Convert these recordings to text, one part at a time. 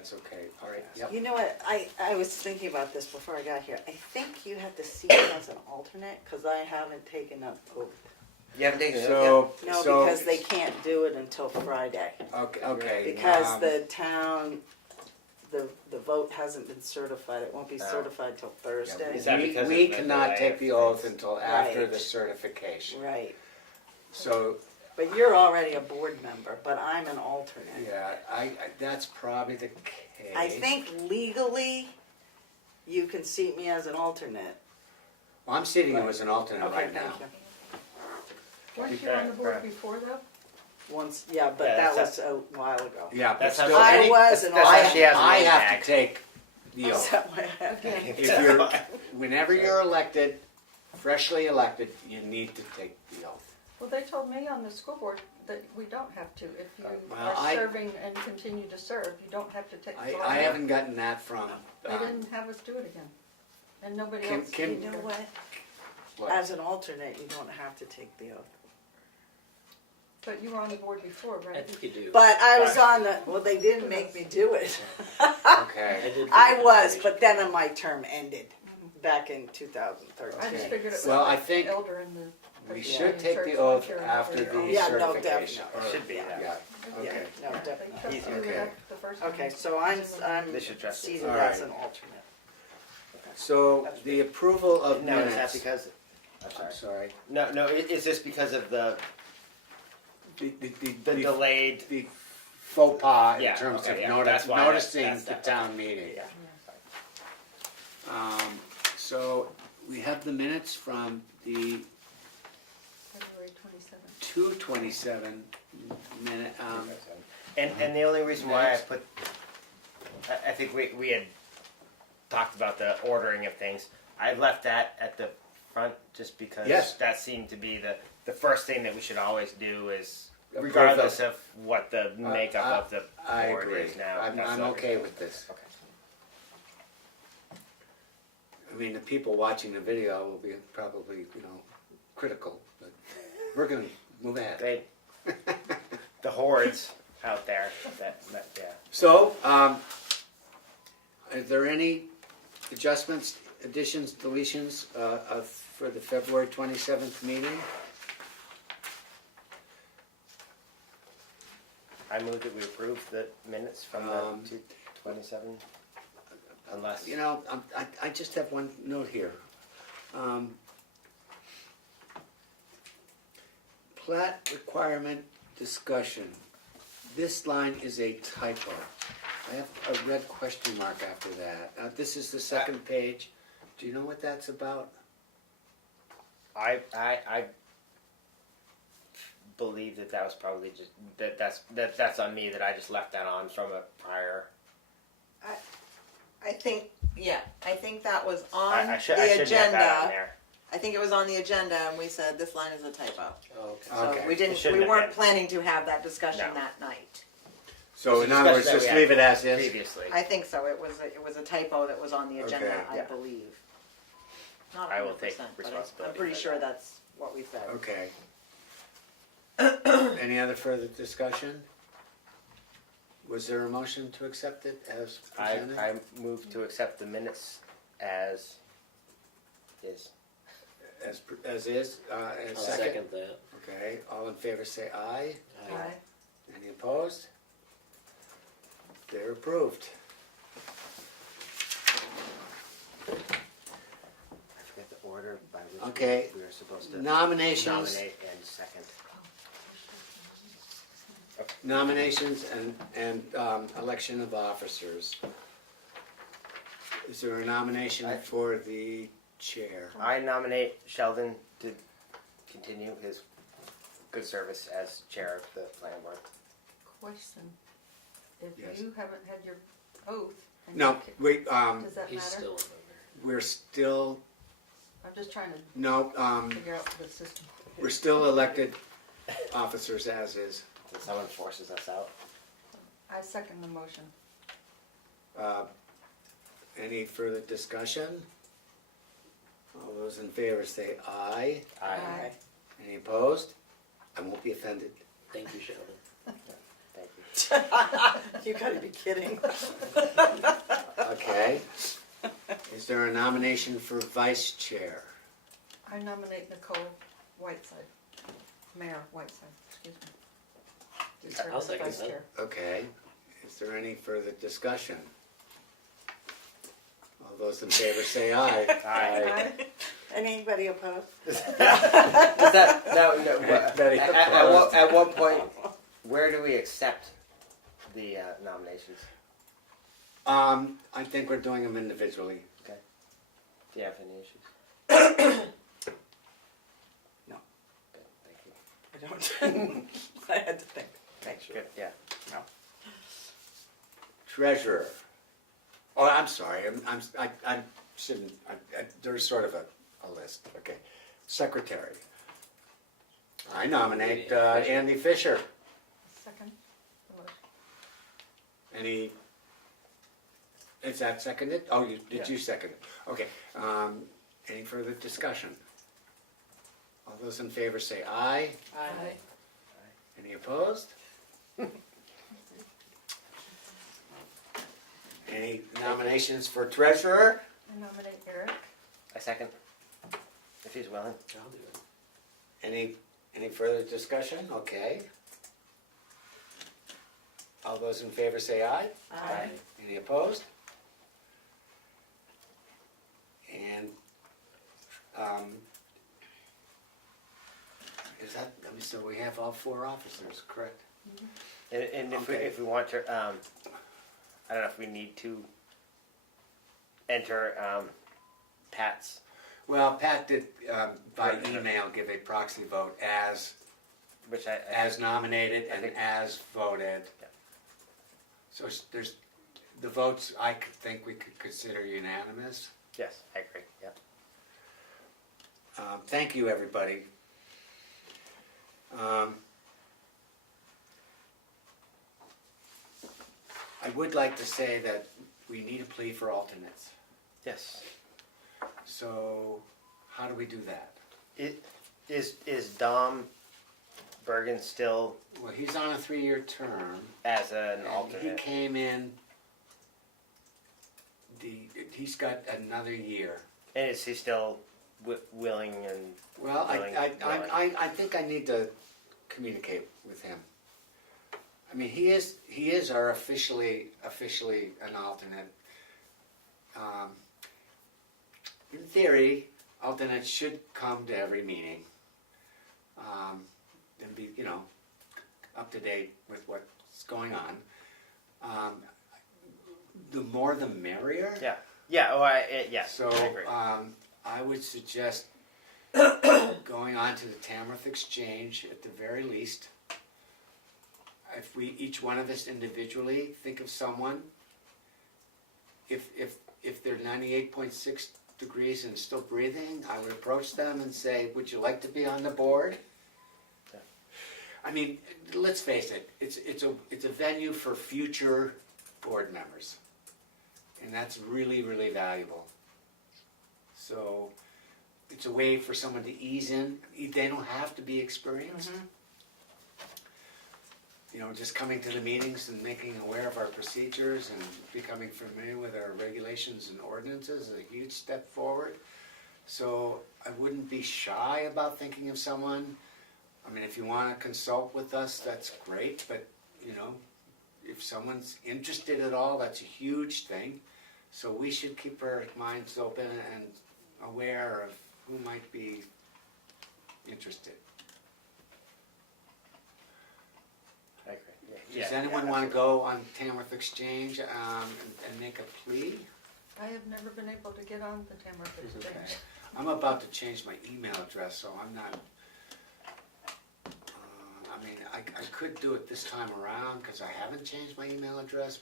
that's okay, all right, yep. You know what, I was thinking about this before I got here. I think you have to see it as an alternate, because I haven't taken up oath. You haven't taken it? So, No, so, because they can't do it until Friday. okay. Because the town, the vote hasn't been certified, it won't be certified till Thursday. Is that because we of the cannot delay take of the oath things? until after Right. the certification. Right, So, but you're already a board member, but I'm an alternate. yeah, that's probably the case. I think legally, you can seat me as an alternate. Well, I'm seating you as an alternate Okay, right now. thank you. Weren't you on the board before though? Once, yeah, but Yeah, that that's was a while ago. Yeah, but That's how still, she- I was an that's how alternate. she has a I name have tag. to take the Is oath. that what happened? Again, If you're, whenever you're elected, freshly elected, you need to take the oath. well, they told me on the school board that we don't have to. If you Well, are serving and continue to serve, you don't have to take the oath. I haven't gotten that from, They didn't have us do it again. And nobody Kim- else. Kim- You either. know what? what? As an alternate, you don't have to take the oath. But you were on the board before, I right? think you do. But I was on the, well, they didn't make me do it. Okay, I was, but then my term ended back in 2013. I just figured it was Well, I like think elder in the. we Presbyterian should take church the once oath you're- after you're the on- Yeah, no, certification. definitely. It should be, yeah. Yeah, Yeah, okay. no, They definitely. told Easy. you Okay. that the first time. Okay, so I'm They should trust seated All as right. an alternate. So the approval of No, is that minutes. because, I'm I'm sorry. sorry. No, is this because of the The delayed? the faux pas in Yeah, terms okay, of yeah, that's why noticing that's the that. town meeting. Yeah. So we have the minutes from the February 27th. 2/27 minute, And the only reason why I put, I think we had talked about the ordering of things. I left that at the front just because Yes. that seemed to be the first thing that we should always do is, Approve regardless of what the makeup I- of the I board agree. is now. I'm That's the okay other- with this. Okay. I mean, the people watching the video will be probably, critical, but we're gonna move ahead. They, the hordes out there, yeah. So, are there any adjustments, additions, deletions for the February 27th meeting? I move that we approve the minutes from the 2/27, unless. I just have one note here. Plat requirement discussion. This line is a typo. I have a red question mark after that. This is the second page. Do you know what that's about? I believe that was probably just that's on me, that I just left that on from a prior. I think that was on I the shouldn't have that on agenda. there. I think it was on the agenda, and we said this line is a typo. So Okay. we It didn't. shouldn't We have weren't been. planning to have that discussion No. that night. So in other words, Discussion that just we had leave it as is? Previously, I think so. It was a typo that was on the agenda. Okay. I Yeah. believe. Not I will take 100%, but responsibility I'm pretty for sure that. that's what we said. Okay. Any other further discussion? Was there a motion to accept it as presented? I move to accept the minutes as is. As is, and I'll second? second that. Okay, all in favor say aye. Aye. Any opposed? They're approved. I forget the order by which Okay. we were supposed to Nominations, nominate and second. nominations and election of officers. Is there a nomination for the chair? I nominate Sheldon to continue his good service as chair of the planning board. Question. If Yes. you haven't had your oath. and No, you ca- wait, Does that He's matter? still over we're still, I'm just trying to no, figure out the system. we're still elected officers as is. When someone forces us out. I second the motion. Any further discussion? All those in favor say aye. Aye. Any opposed? I won't be offended. there. Thank you, Sheldon. Thank you. You gotta be kidding. Okay. Is there a nomination for vice chair? I nominate Nichole Whiteside, Mayer-Whiteside, excuse me. to serve I'll as second vice that. chair. Okay. Is there any further discussion? All those in favor say aye. Aye. Anybody opposed? Is that no, Very opposed. at what point? Where do we accept the nominations? I think we're doing them individually. Do you have any issues? No. Good, thank you. I don't. I had to think. Make sure. Good, yeah. No. Treasurer. Oh, I'm sorry. I shouldn't. There's sort of a list. Okay. Secretary. I nominate Andy Fisher. Second, the motion. Any? Is that seconded? Oh, did you second it? Okay. Any further discussion? All those in favor say aye. Aye. Any opposed? Any nominations for treasurer? I nominate Eric. I second. If he's willing. I'll do it. Any further discussion? Okay. All those in favor say aye. Aye. Any opposed? And, is that, I mean, so we have all four officers, correct? And Okay. if we want to, I don't know if we need to enter Pat's. Well, Pat did, by email, give a proxy vote as Which I nominated I and think- as voted. Yeah. So there's, the votes I could think we could consider unanimous. yes, I agree. Yeah. Thank you, everybody. I would like to say that we need a plea for alternates. Yes. So how do we do that? Is Dom Bergen still Well, he's on a 3-year term. as an and alternate? He came in, he's got another year. And is he still willing and Well, willing? I think I need to communicate with him. I mean, he is our officially an alternate. In theory, alternates should come to every meeting, and be, up to date with what's going on. The more the merrier. Yeah. Yeah. Oh, yes. So, I agree. I would suggest going on to the Tamworth Exchange at the very least. If we, each one of us individually, think of someone, if they're 98.6 degrees and still breathing, I would approach them and say, would you like to be on the board? Yeah. I mean, let's face it, it's a venue for future board members. And that's really, really valuable. So it's a way for someone to ease in. They don't have to be experienced. Just coming to the meetings and making aware of our procedures and becoming familiar with our regulations and ordinances is a huge step forward. So I wouldn't be shy about thinking of someone. I mean, if you want to consult with us, that's great, but, if someone's interested at all, that's a huge thing. So we should keep our minds open and aware of who might be interested. I agree. Does anyone want to go on Tamworth Exchange and make a plea? I have never been able to get on the Tamworth Exchange. I'm about to change my email address, so I'm not, I could do it this time around because I haven't changed my email address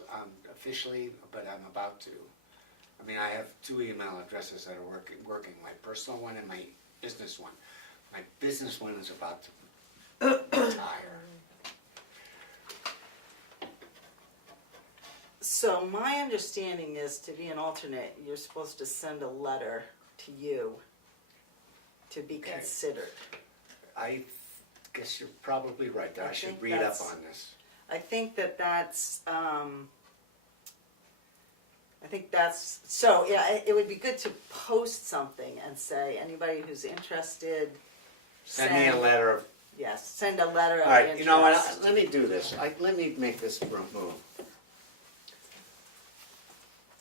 officially, but I'm about to. I have 2 email addresses that are working, my personal one and my business one. My business one is about to retire. So my understanding is to be an alternate, you're supposed to send a letter to you to be Okay. considered. I guess you're probably right. I should think read up that's- on this. I think that's, so, yeah, it would be good to post something and say, anybody who's interested, Send me a letter of. yes, send a letter of All right, interest. you know what, let me do this. Let me make this move.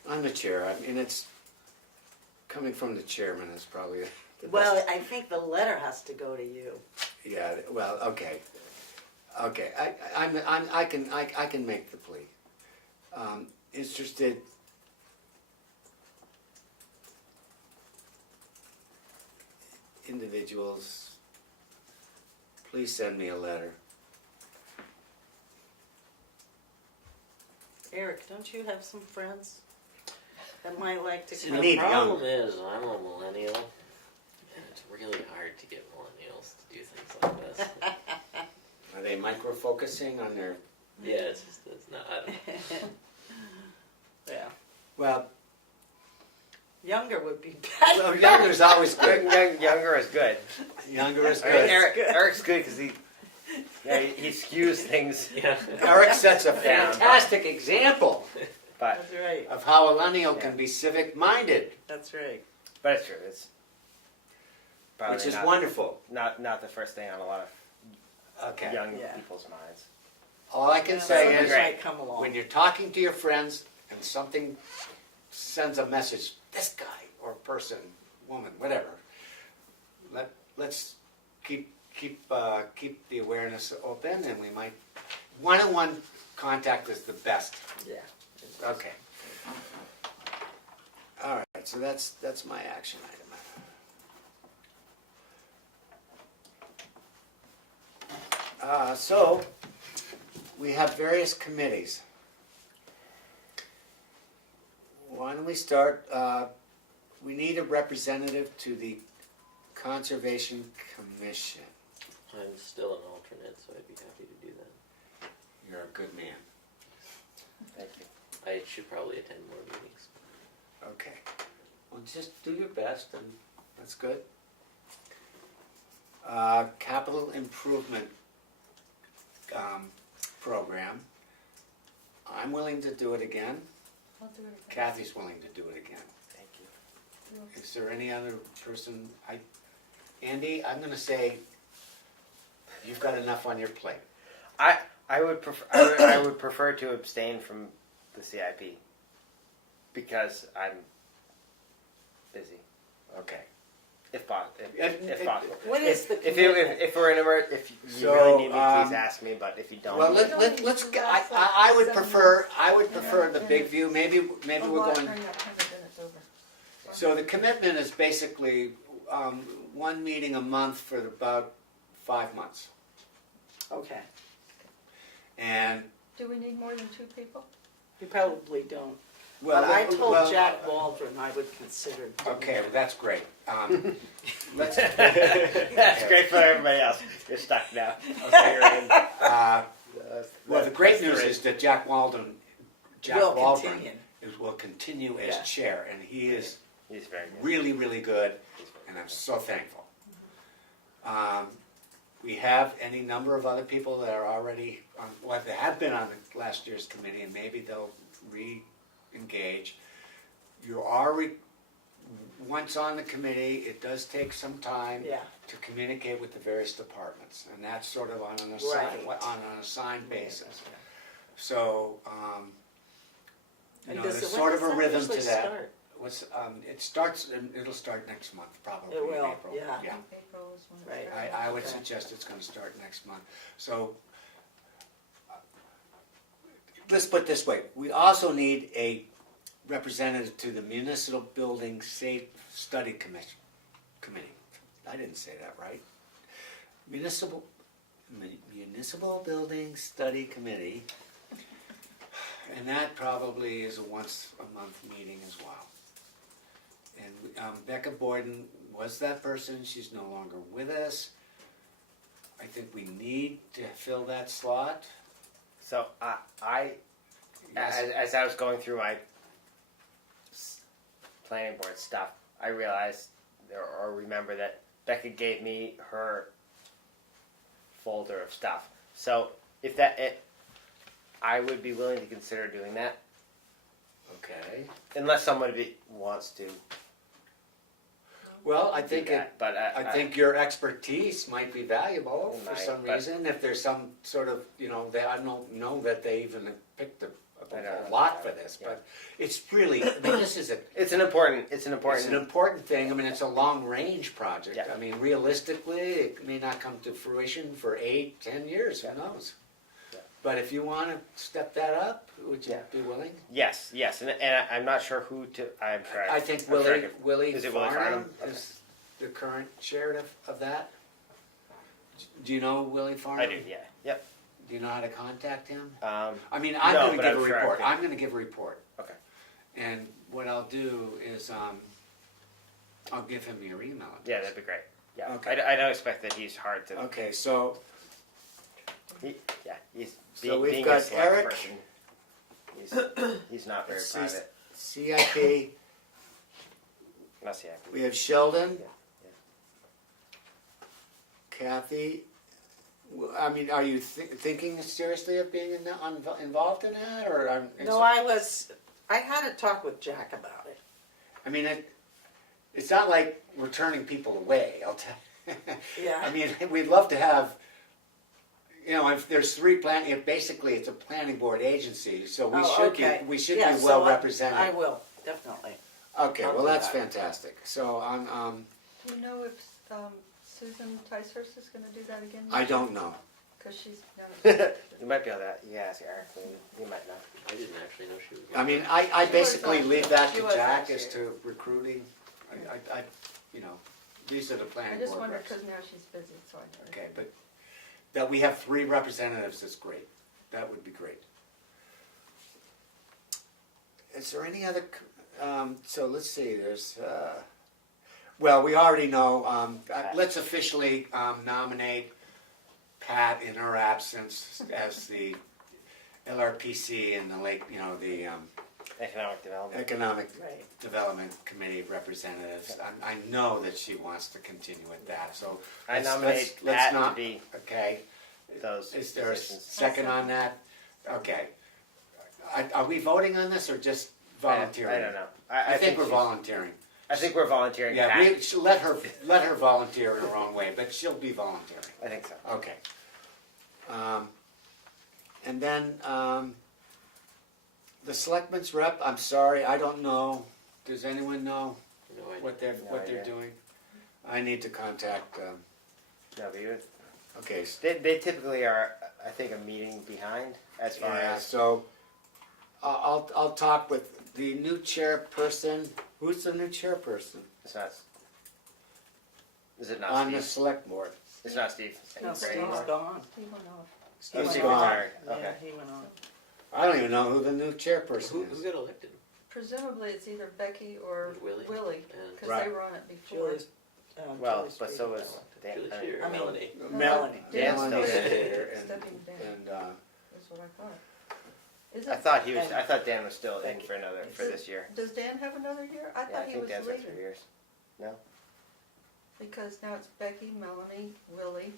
I'm the chair, I mean, it's, coming from the chairman is probably the best. Well, I think the letter has to go to you. Yeah, well, okay. Okay, I can make the plea. Interested individuals, please send me a letter. Eric, don't you have some friends that might like to See, come? we need The problem young. is, I'm a millennial, and it's really hard to get millennials to do things like this. Are they micro-focusing on their, Yeah, it's not, I don't know. Yeah, well, younger would be better. well, younger's always good. Younger is good. Younger is I mean, good. Eric's good because he skews things, Yeah. Eric sets a Yeah. fantastic example but That's right, of how a millennial can be civic-minded, that's right. it's true. It's probably which is not, wonderful. not the first thing on a lot of Okay. young Yeah. people's minds. All I can Yeah, say somebody is, might come along. when you're talking to your friends and something sends a message, this guy or person, woman, whatever, let's keep the awareness open, and we might one-on-one contact is the best. Yeah. Okay. All right. So that's my action item. So we have various committees. Why don't we start? We need a representative to the Conservation Commission. I'm still an alternate, so I'd be happy to do that. You're a good man. Thank you. I should probably attend more meetings. Okay. Well, just do your best, and that's good. Capital improvement program. I'm willing to do it again. I'll do it again. Kathy's willing to do it again. Thank you. Is there any other person? Andy, I'm going to say you've got enough on your plate. I would prefer I would prefer to abstain from the CIP because I'm busy, Okay. if possible. If- If possible. What is the if commitment? we're in if you So, really need me, please ask me. But if you don't, Well, We don't need let's. to last like I would 7 prefer. months. I would prefer the big view. Maybe Oh, we're well, going. turn that 100 minutes over. So the commitment is basically one meeting a month for about 5 months, Okay, and Do we need more than 2 people? you probably don't. well, But I told well, Jack Waldron I would consider doing Okay, it. well, that's great. Let's. that's great for everybody else. You're stuck now. Well, the great news is that Jack Waldron Will continue. will continue as Yeah. chair, and he is He's very good. really, really good, He's very and I'm good. so thankful. We have any number of other people that are already on, well, they have been on the last year's committee, and maybe they'll re-engage. You are, once on the committee, it does take some time Yeah, to communicate with the various departments, and that's sort of on an assigned, Right. on an assigned basis. So, you And know, does there's it- sort when of a does that rhythm usually to that. start? It'll start next month, probably It in will, April. yeah. Yeah. April is when Right. it starts. I would Okay. suggest it's gonna start next month. So, let's put it this way, we also need a representative to the Municipal Building Safe Study Committee. I didn't say that right. Municipal Building Study Committee. And that probably is a once-a-month meeting as well. And Becca Borden was that person, she's no longer with us. I think we need to fill that slot. So I Yes. as I was going through my planning board stuff, I realized or remember that Becca gave me her folder of stuff. So if I would be willing to consider doing that, Okay. unless somebody wants to. Well, I do think that. But I think your expertise might be valuable It for might, some but- reason. If there's some sort of, I don't know that they even picked a I don't know. lot for this, Yeah. but it's really, this is it's an important. it's an important thing. I mean, it's a long-range project. Yeah. I mean, realistically, it may not come to fruition for 8, 10 years, who knows? Yeah. But if you want to step that up, would you Yeah. be willing? Yes, and I'm not sure who to. I'm sure. I think I'm sure I Willie Is it Willie Farnham Farnham? is the current chair of that. Do you know Willie Farnham? I do. Yeah. Yep. Do you know how to contact him? Um, I mean, I'm No, going to but give I'm a sure I report. can- I'm going to give a report. Okay. And what I'll do is I'll give him your email address. yeah, that'd be great. Yeah. Okay. I don't expect that he's hard to. Okay, so He's So we've being got a select Eric. person. He's not very let's see, private. CIP, Unless he we have Sheldon, Yeah, Kathi. I mean, are you thinking seriously of being involved in that, or? No, I had a talk with Jack about it. I mean, it's not like we're turning people away. I'll tell. Yeah. I mean, we'd love to have. If there's 3 if basically it's a planning board agency, so we should okay. be Yeah, be so well I represented. will, definitely. Okay, I'll well do that's that. fantastic. So I'm. Do you know if Susan Ticehurst is gonna do that again? I don't know. Because she's You might be able to. You ask Eric. Maybe. You might not. I didn't actually know she was. I mean, I basically last leave year. that She to was Jack last as year. to recruiting. I these are the I planning just board wondered reps. because now she's busy, so I. Okay, but that we have 3 representatives is great. That would be great. Is there any other? So let's see. There's. Well, we already know. Let's officially nominate Pat in her absence as the LRPC and the the Economic development. Economic Right. Development Committee representatives. I know that she wants to continue with that. So I let's- nominate let's Pat not. to be Okay. those. Is there a positions. second on that? Okay. Are we voting on this or just volunteering? I don't know. I think we're she's- volunteering. I think we're volunteering. Yeah, Pat. let her volunteer in her own way, but she'll be volunteering. I think so. Okay. And then the selectmen's rep. I'm sorry, I don't know. Does anyone know No idea. what they're idea. doing? I need to contact. No, but you. Okay. They typically are. I think a meeting behind as far Yeah. as. So I'll talk with the new chairperson. Who's the new chairperson It's not. Is it not on Steve? the select board? It's not Steve. No, It's Steve's Grady. gone. He went off. Oh, Steve's Steve gone. retired. Yeah, Okay. he went on. I don't even know who the new chairperson Who is. got elected? Presumably it's either Becky or Willie? Willie, And because Right. they were on it before. Julie's, Well, Julie's but so pretty was well. Dan. Julie's I mean, here, I mean- Melanie. Melanie. Dan's Melanie's still there. here, Stepping down. and That's what I thought. Is I it, thought he was. And- I thought Dan was still in Becky. for this year. does Dan have another year? I Yeah, I thought he think was Dan's got leaving. 3 years. No. Because now it's Becky, Melanie, Willie.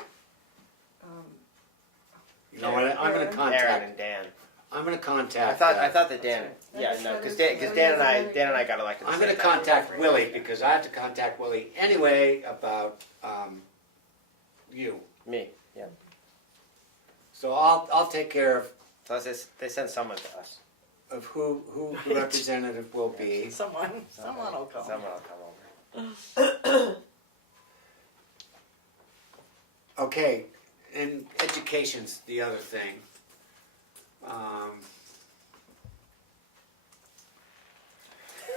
you know what? I'm going to Aaron. Aaron contact. and Dan. I'm going to I contact. thought that Dan. That's right. Yeah, I no, just because thought Dan it was and I got elected. at the I'm going same to time. contact Willie because I have to contact Willie anyway about you. Me. Yeah. So I'll take care So they send someone to us. of who the representative will be. Someone will come. Someone will come over. Okay, and education's the other thing.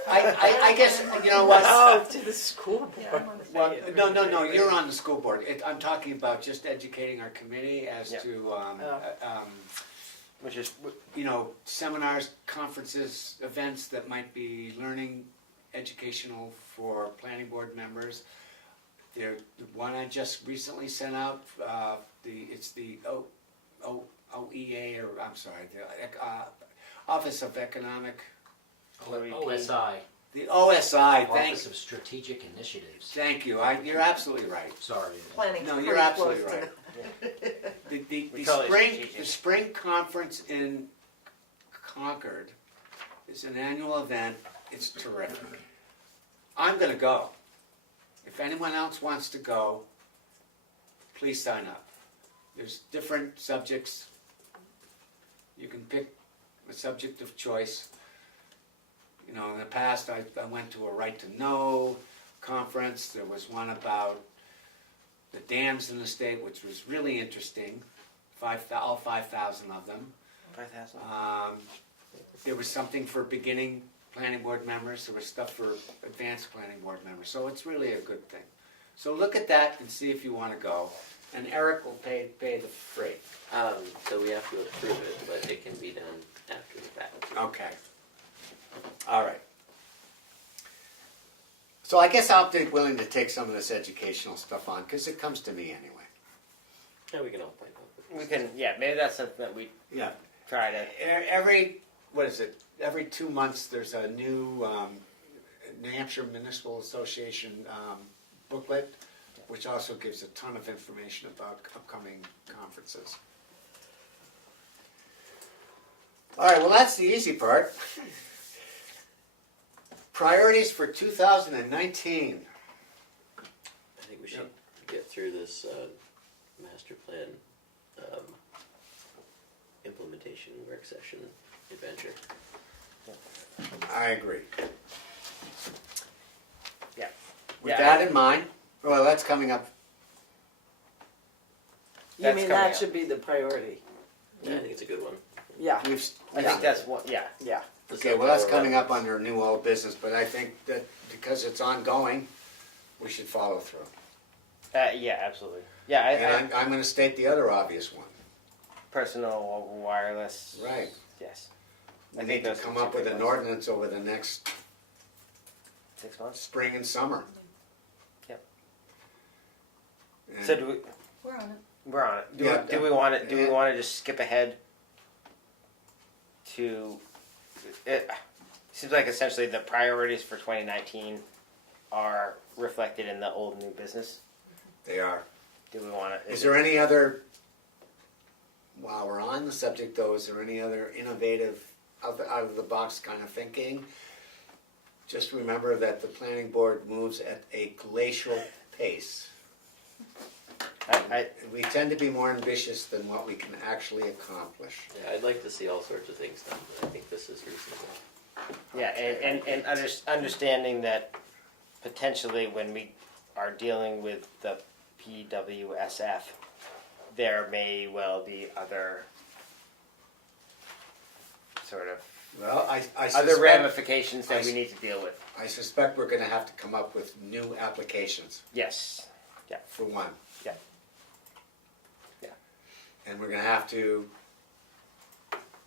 I guess, you know what? Oh, to the school Yeah, board. I'm on the Well, no, you're on the school board. I'm talking about just educating our committee as Yeah. to, Which is seminars, conferences, events that might be learning, educational for planning board members. The one I just recently sent out, it's the OEA, or I'm sorry, the Office of Economic, OSI, the OSI, Office of Strategic Initiatives. thank you, you're absolutely right. Sorry. Planning. No, you're absolutely right. The We call it spring, strategic. the spring conference in Concord is an annual event. It's terrific. I'm gonna go. If anyone else wants to go, please sign up. There's different subjects. You can pick a subject of choice. You know, in the past, I went to a Right to Know conference. There was one about the dams in the state, which was really interesting. All 5,000 of them. 5,000. There was something for beginning planning board members. There was stuff for advanced planning board members. So it's really a good thing. So look at that and see if you want to go. And Eric will pay the freight. So we have to approve it, but it can be done after the fact. Okay. All right. So I guess I'll be willing to take some of this educational stuff on because it comes to me anyway. Yeah, we can all plan on it. We can, yeah, maybe that's something that we Yeah. try to. Every 2 months there's a new New Hampshire Municipal Association booklet, which also gives a ton of information about upcoming conferences. All right, well that's the easy part. Priorities for 2019. I think we should get through this master plan implementation work session adventure. I agree. Yeah. With Yeah, that in mind, well, that's coming up. You That's mean coming that up. should be the priority? Yeah, I think it's a good one. Yeah, I think that's what. Yeah. yeah. Okay, well, that's coming up under new old business, but I think that because it's ongoing, we should follow through. Yeah, absolutely. Yeah, And I'm going to state the other obvious one. personal wireless. Right. Yes. We I need think to those are come two up with big an ones. ordinance over the next 6 months. spring and summer. Yep. And So do we? We're on it. We're on it. Yeah, Do we want to? Do we yeah. want to just skip ahead to? It seems like essentially the priorities for 2019 are reflected in the old new business. they are. Do we want to? Is there any other, while we're on the subject though, is there any other innovative, out of the box kind of thinking? Just remember that the planning board moves at a glacial pace. I We tend to be more ambitious than what we can actually accomplish. Yeah, I'd like to see all sorts of things done, but I think this is reasonable. yeah, and understanding that potentially when we are dealing with the PWSF, there may well be other sort of Well, I other suspect, ramifications that I we s- need to deal with. I suspect we're gonna have to come up with new applications, Yes. for one. Yeah. Yeah. And we're gonna have to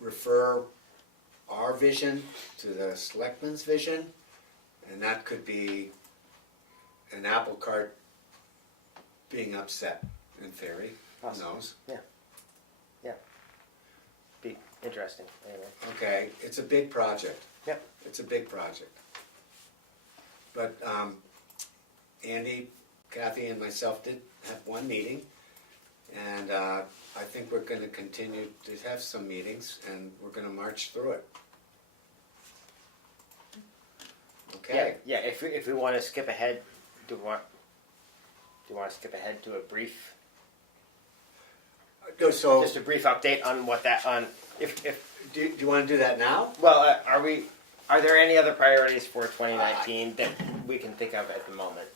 refer our vision to the selectmen's vision, and that could be an apple cart being upset, in theory, who Possible. knows? Be interesting. Anyway. Okay, it's a big project. Yep. It's a big project. But Andy, Kathi, and myself did have one meeting, and I think we're going to continue to have some meetings, and we're going to march through it. Okay. Yeah. If we want to skip ahead, do you want to skip ahead to a brief, So, just a brief update on what that on if do you want to do that now? well are there any other priorities for 2019 that we can think of at the moment?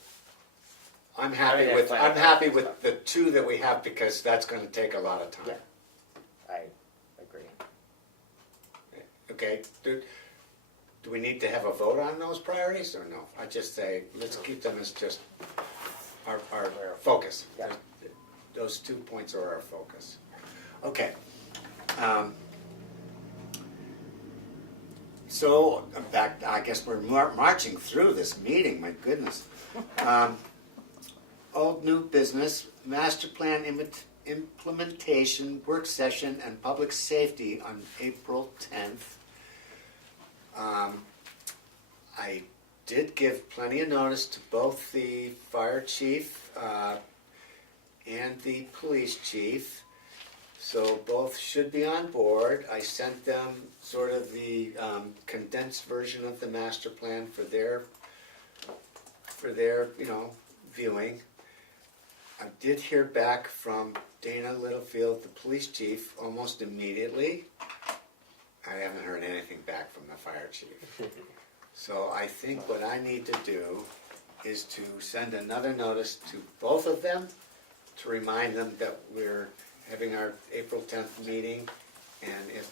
I'm happy yeah, with fine. I'm happy with the two that we have because that's going to take a lot of time. Yeah. I agree. Okay. Do we need to have a vote on those priorities or no? I just say let's keep them as just our focus. Yeah. Those 2 points are our focus. Okay. So back. I guess we're marching through this meeting. My goodness. Old new business, master plan implementation work session and public safety on April 10th. I did give plenty of notice to both the fire chief and the police chief. So both should be on board. I sent them sort of the condensed version of the master plan for their viewing. I did hear back from Dana Littlefield, the police chief, almost immediately. I haven't heard anything back from the fire chief. So I think what I need to do is to send another notice to both of them to remind them that we're having our April 10th meeting, and it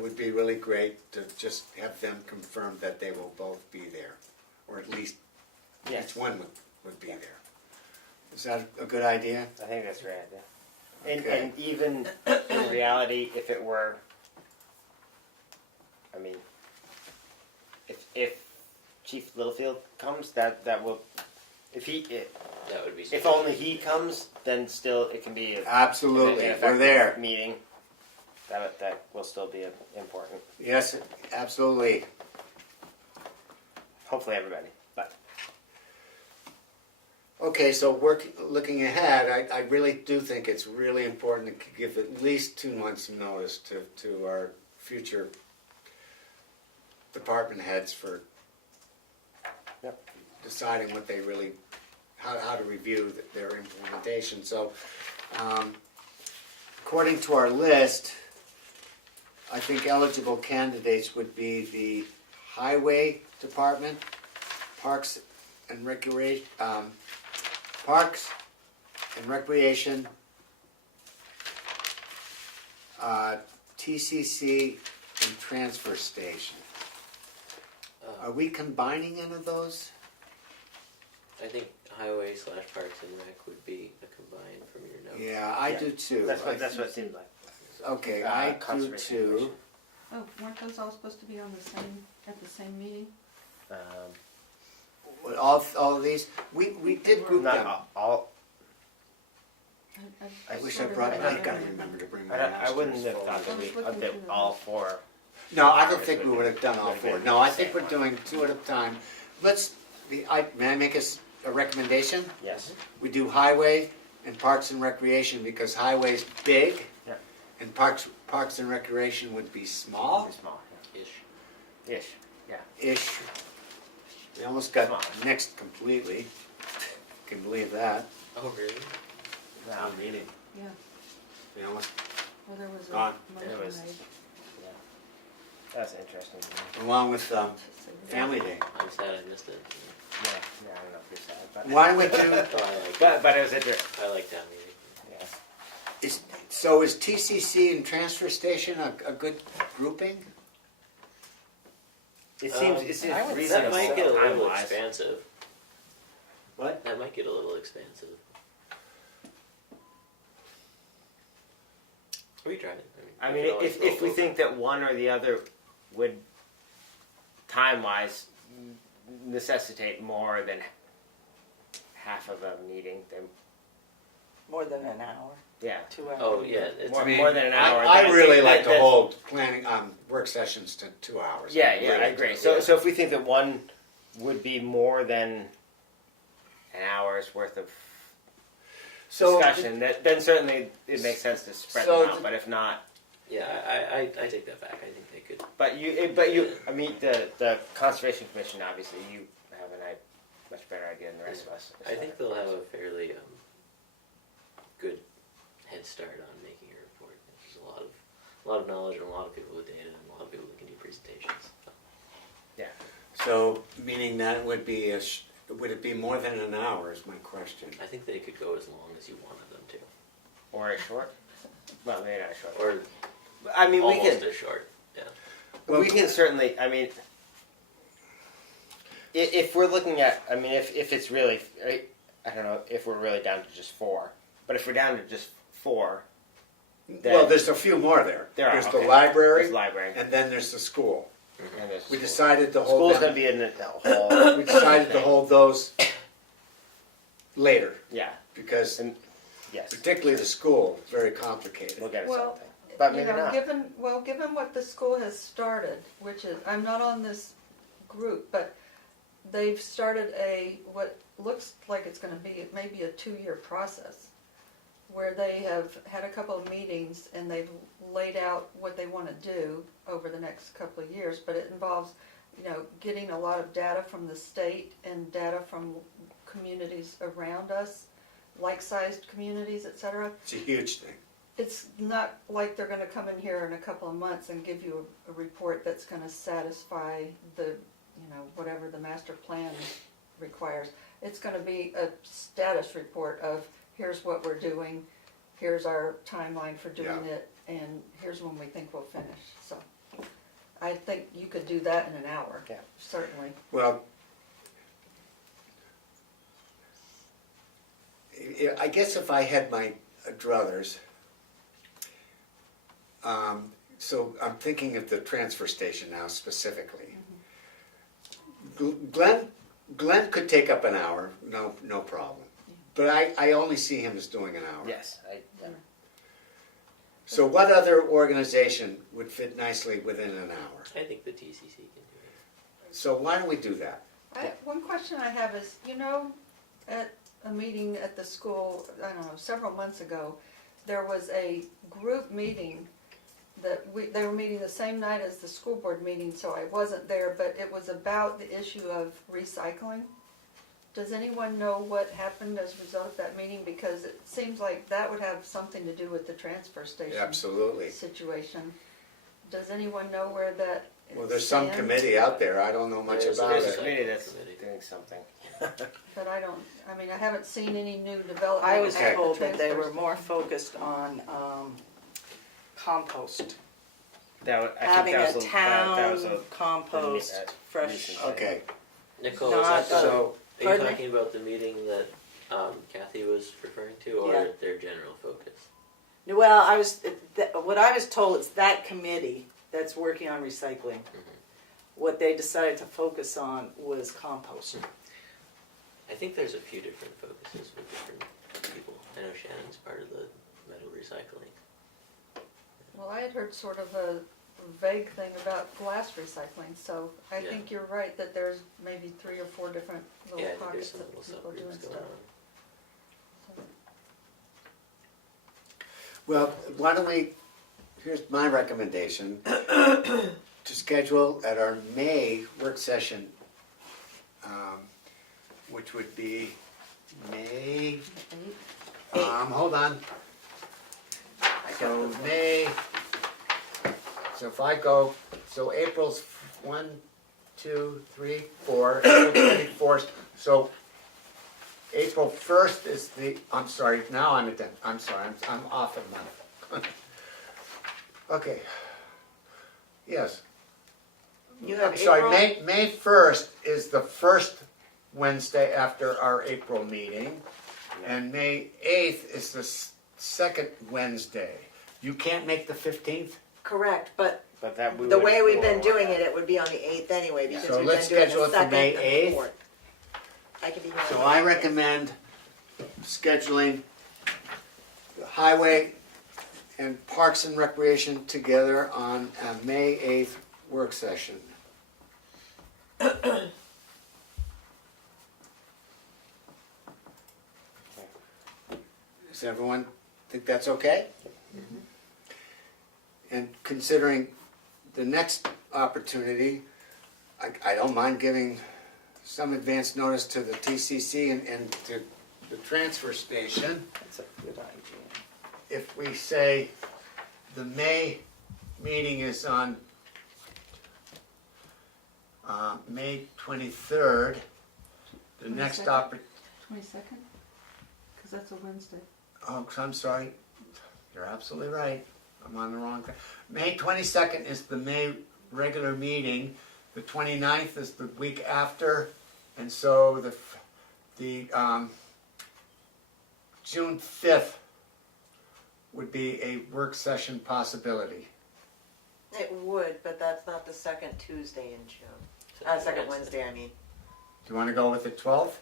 would be really great to just have them confirm that they will both be there, or at least Yes. each one would be there. Is that a good idea? I think that's right. Yeah. Okay. And even in reality, if it were, I mean, if Chief Littlefield comes, that will, That would be. if only he comes, then still it can be an Absolutely, we're effective there. meeting. That will still be important. Yes, absolutely. Hopefully everybody, but Okay, so looking ahead, I really do think it's really important to give at least 2 months' notice to our future department heads for Yep. deciding what they really, how to review their implementation. So, according to our list, I think eligible candidates would be the Highway Department, Parks and Recreation, TCC, and Transfer Station. Are we combining any of those? I think highway / parks and rec would be a combined from your notes. Yeah, I Yeah, do too. that's what it seems like. Okay, I do Conservation too. Commission. Oh, weren't those all supposed to be on the same, at the same meeting? All of these, we did group them. Not all. I wish I sort of brought it. I remember. gotta remember to bring my I master's wouldn't have folder. thought that I was looking that through the all list. 4. No, I don't think we would have done all 4. No, I think we're doing 2 at a time. May I make a recommendation? Yes. We do highway and parks and recreation, because highway's big, Yeah. and parks and recreation would be small. Pretty small. Ish. Yeah. Ish. Yeah. Ish. We almost got Small. nixed completely. Can believe that. Oh, really? No. Meeting. Yeah, We almost, well, there was Gone. a There motion was- made. Yeah. That's interesting. To me. along with Family Day. I'm sad I missed it. Yeah. I don't know if you're sad, but Why don't we do? Oh, I like. but it was interesting. I like town meeting. Yeah. Is TCC and Transfer Station a good grouping? It seems I would say That reasonable might get a little time-wise. expansive. What? That might get a little expansive. We tried it. I we mean, could always if roll we over. think that one or the other would time-wise necessitate more than half of a meeting, then More than an hour, yeah, 2 hours. Oh yeah, it's more than an hour. I then- really like to then- hold planning work sessions to 2 hours. Yeah, Really I agree. do. So if we think that one would be more than an hour's worth of So discussion, then certainly it makes sense to spread So them out. But if not, yeah. I take that back. I think they could. but I mean, the conservation commission, obviously, you have a much better idea than the rest of us. I think they'll have a fairly good head start on making a report. There's a lot of knowledge and a lot of people with data and a lot of people that can do presentations. So, meaning that would be would it be more than an hour is my question. I think they could go as long as you wanted them to, or a short. Well, maybe not a short. or I mean, we almost can. as short. Yeah. Well, We can certainly. I mean, if we're looking at, I mean, if it's really, I don't know, if we're really down to just 4, but if we're down to just 4, Well, there's a few more there. There are, There's okay. the library, there's library, and then there's the school. and there's We school. decided to hold School's them. going to be in the whole. We decided to hold those later Yeah. because, And yes, particularly the school, very complicated. we'll get it Well, something, but You maybe know, not. given what the school has started, which is, I'm not on this group, but they've started what looks like it's gonna be maybe a 2-year process where they have had a couple of meetings and they've laid out what they want to do over the next couple of years, but it involves, getting a lot of data from the state and data from communities around us, like-sized communities, etc. It's a huge thing. It's not like they're gonna come in here in a couple of months and give you a report that's gonna satisfy the, whatever the master plan requires. It's gonna be a status report of, here's what we're doing, here's our timeline for doing Yeah. it, and here's when we think we'll finish, so. I think you could do that in an hour, Yeah. certainly. Well, I guess if I had my druthers, so I'm thinking of the transfer station now specifically. Glenn could take up an hour, no problem. But I only see him as doing an hour. Yes, So what other organization would fit nicely within an hour? I think the TCC can do it. So why don't we do that? One question I have is, at a meeting at the school, I don't know, several months ago, there was a group meeting that they were meeting the same night as the school board meeting, so I wasn't there, but it was about the issue of recycling. Does anyone know what happened as a result of that meeting? Because it seems like that would have something to do with the transfer station Absolutely. situation. Does anyone know where that Well, there's some stands? committee out there, I don't know much There's about there's a it. committee that's doing something. But I haven't seen any new development. I was Okay. told that they transfers. were more focused on compost. I Having think that a was town was a compost, recent fresh. thing. Okay, Nichole, Not, is that so, are you pardon me? talking about the meeting that Kathi was referring to, or Yeah. their general focus? Well, what I was told is that committee that's working on recycling, what they decided to focus on was compost. I think there's a few different focuses with different people. I know Shannon's part of the metal recycling. Well, I had heard sort of a vague thing about glass recycling, so I Yeah. think you're right that there's maybe 3 or 4 different little Yeah, I think there's pockets some of little people doing subgroups stuff. going on. well, why don't we, here's my recommendation, to schedule at our May work session, which would be May, hold on. So May, so if I go, so April's 1, 2, 3, 4, April 24th, so April 1st is I'm sorry, now I'm I'm off of now. Okay. Yes. You have I'm sorry, April- May 1st is the first Wednesday after our April meeting, and May 8th is the second Wednesday. You can't make the 15th? Correct, but But that we the would- way we've been doing it, it would be on the 8th anyway, because So we've let's been doing schedule the it for second May and 8th. the 4th. I can be here. So on the I 8th. recommend scheduling the highway and Parks and Recreation together on a May 8th work session. Does everyone think that's okay? And considering the next opportunity, I don't mind giving some advance notice to the TCC and to the transfer station. That's a good idea. If we say the May meeting is on May 23rd, the next 22nd? 22nd? Because that's a Wednesday. Oh, I'm sorry, you're absolutely right, I'm on the wrong thing. May 22nd is the May regular meeting, the 29th is the week after, and so the June 5th would be a work session possibility. It would, but that's not the second Tuesday in June. So Second Wednesday, I mean. Do you want to go with the 12th?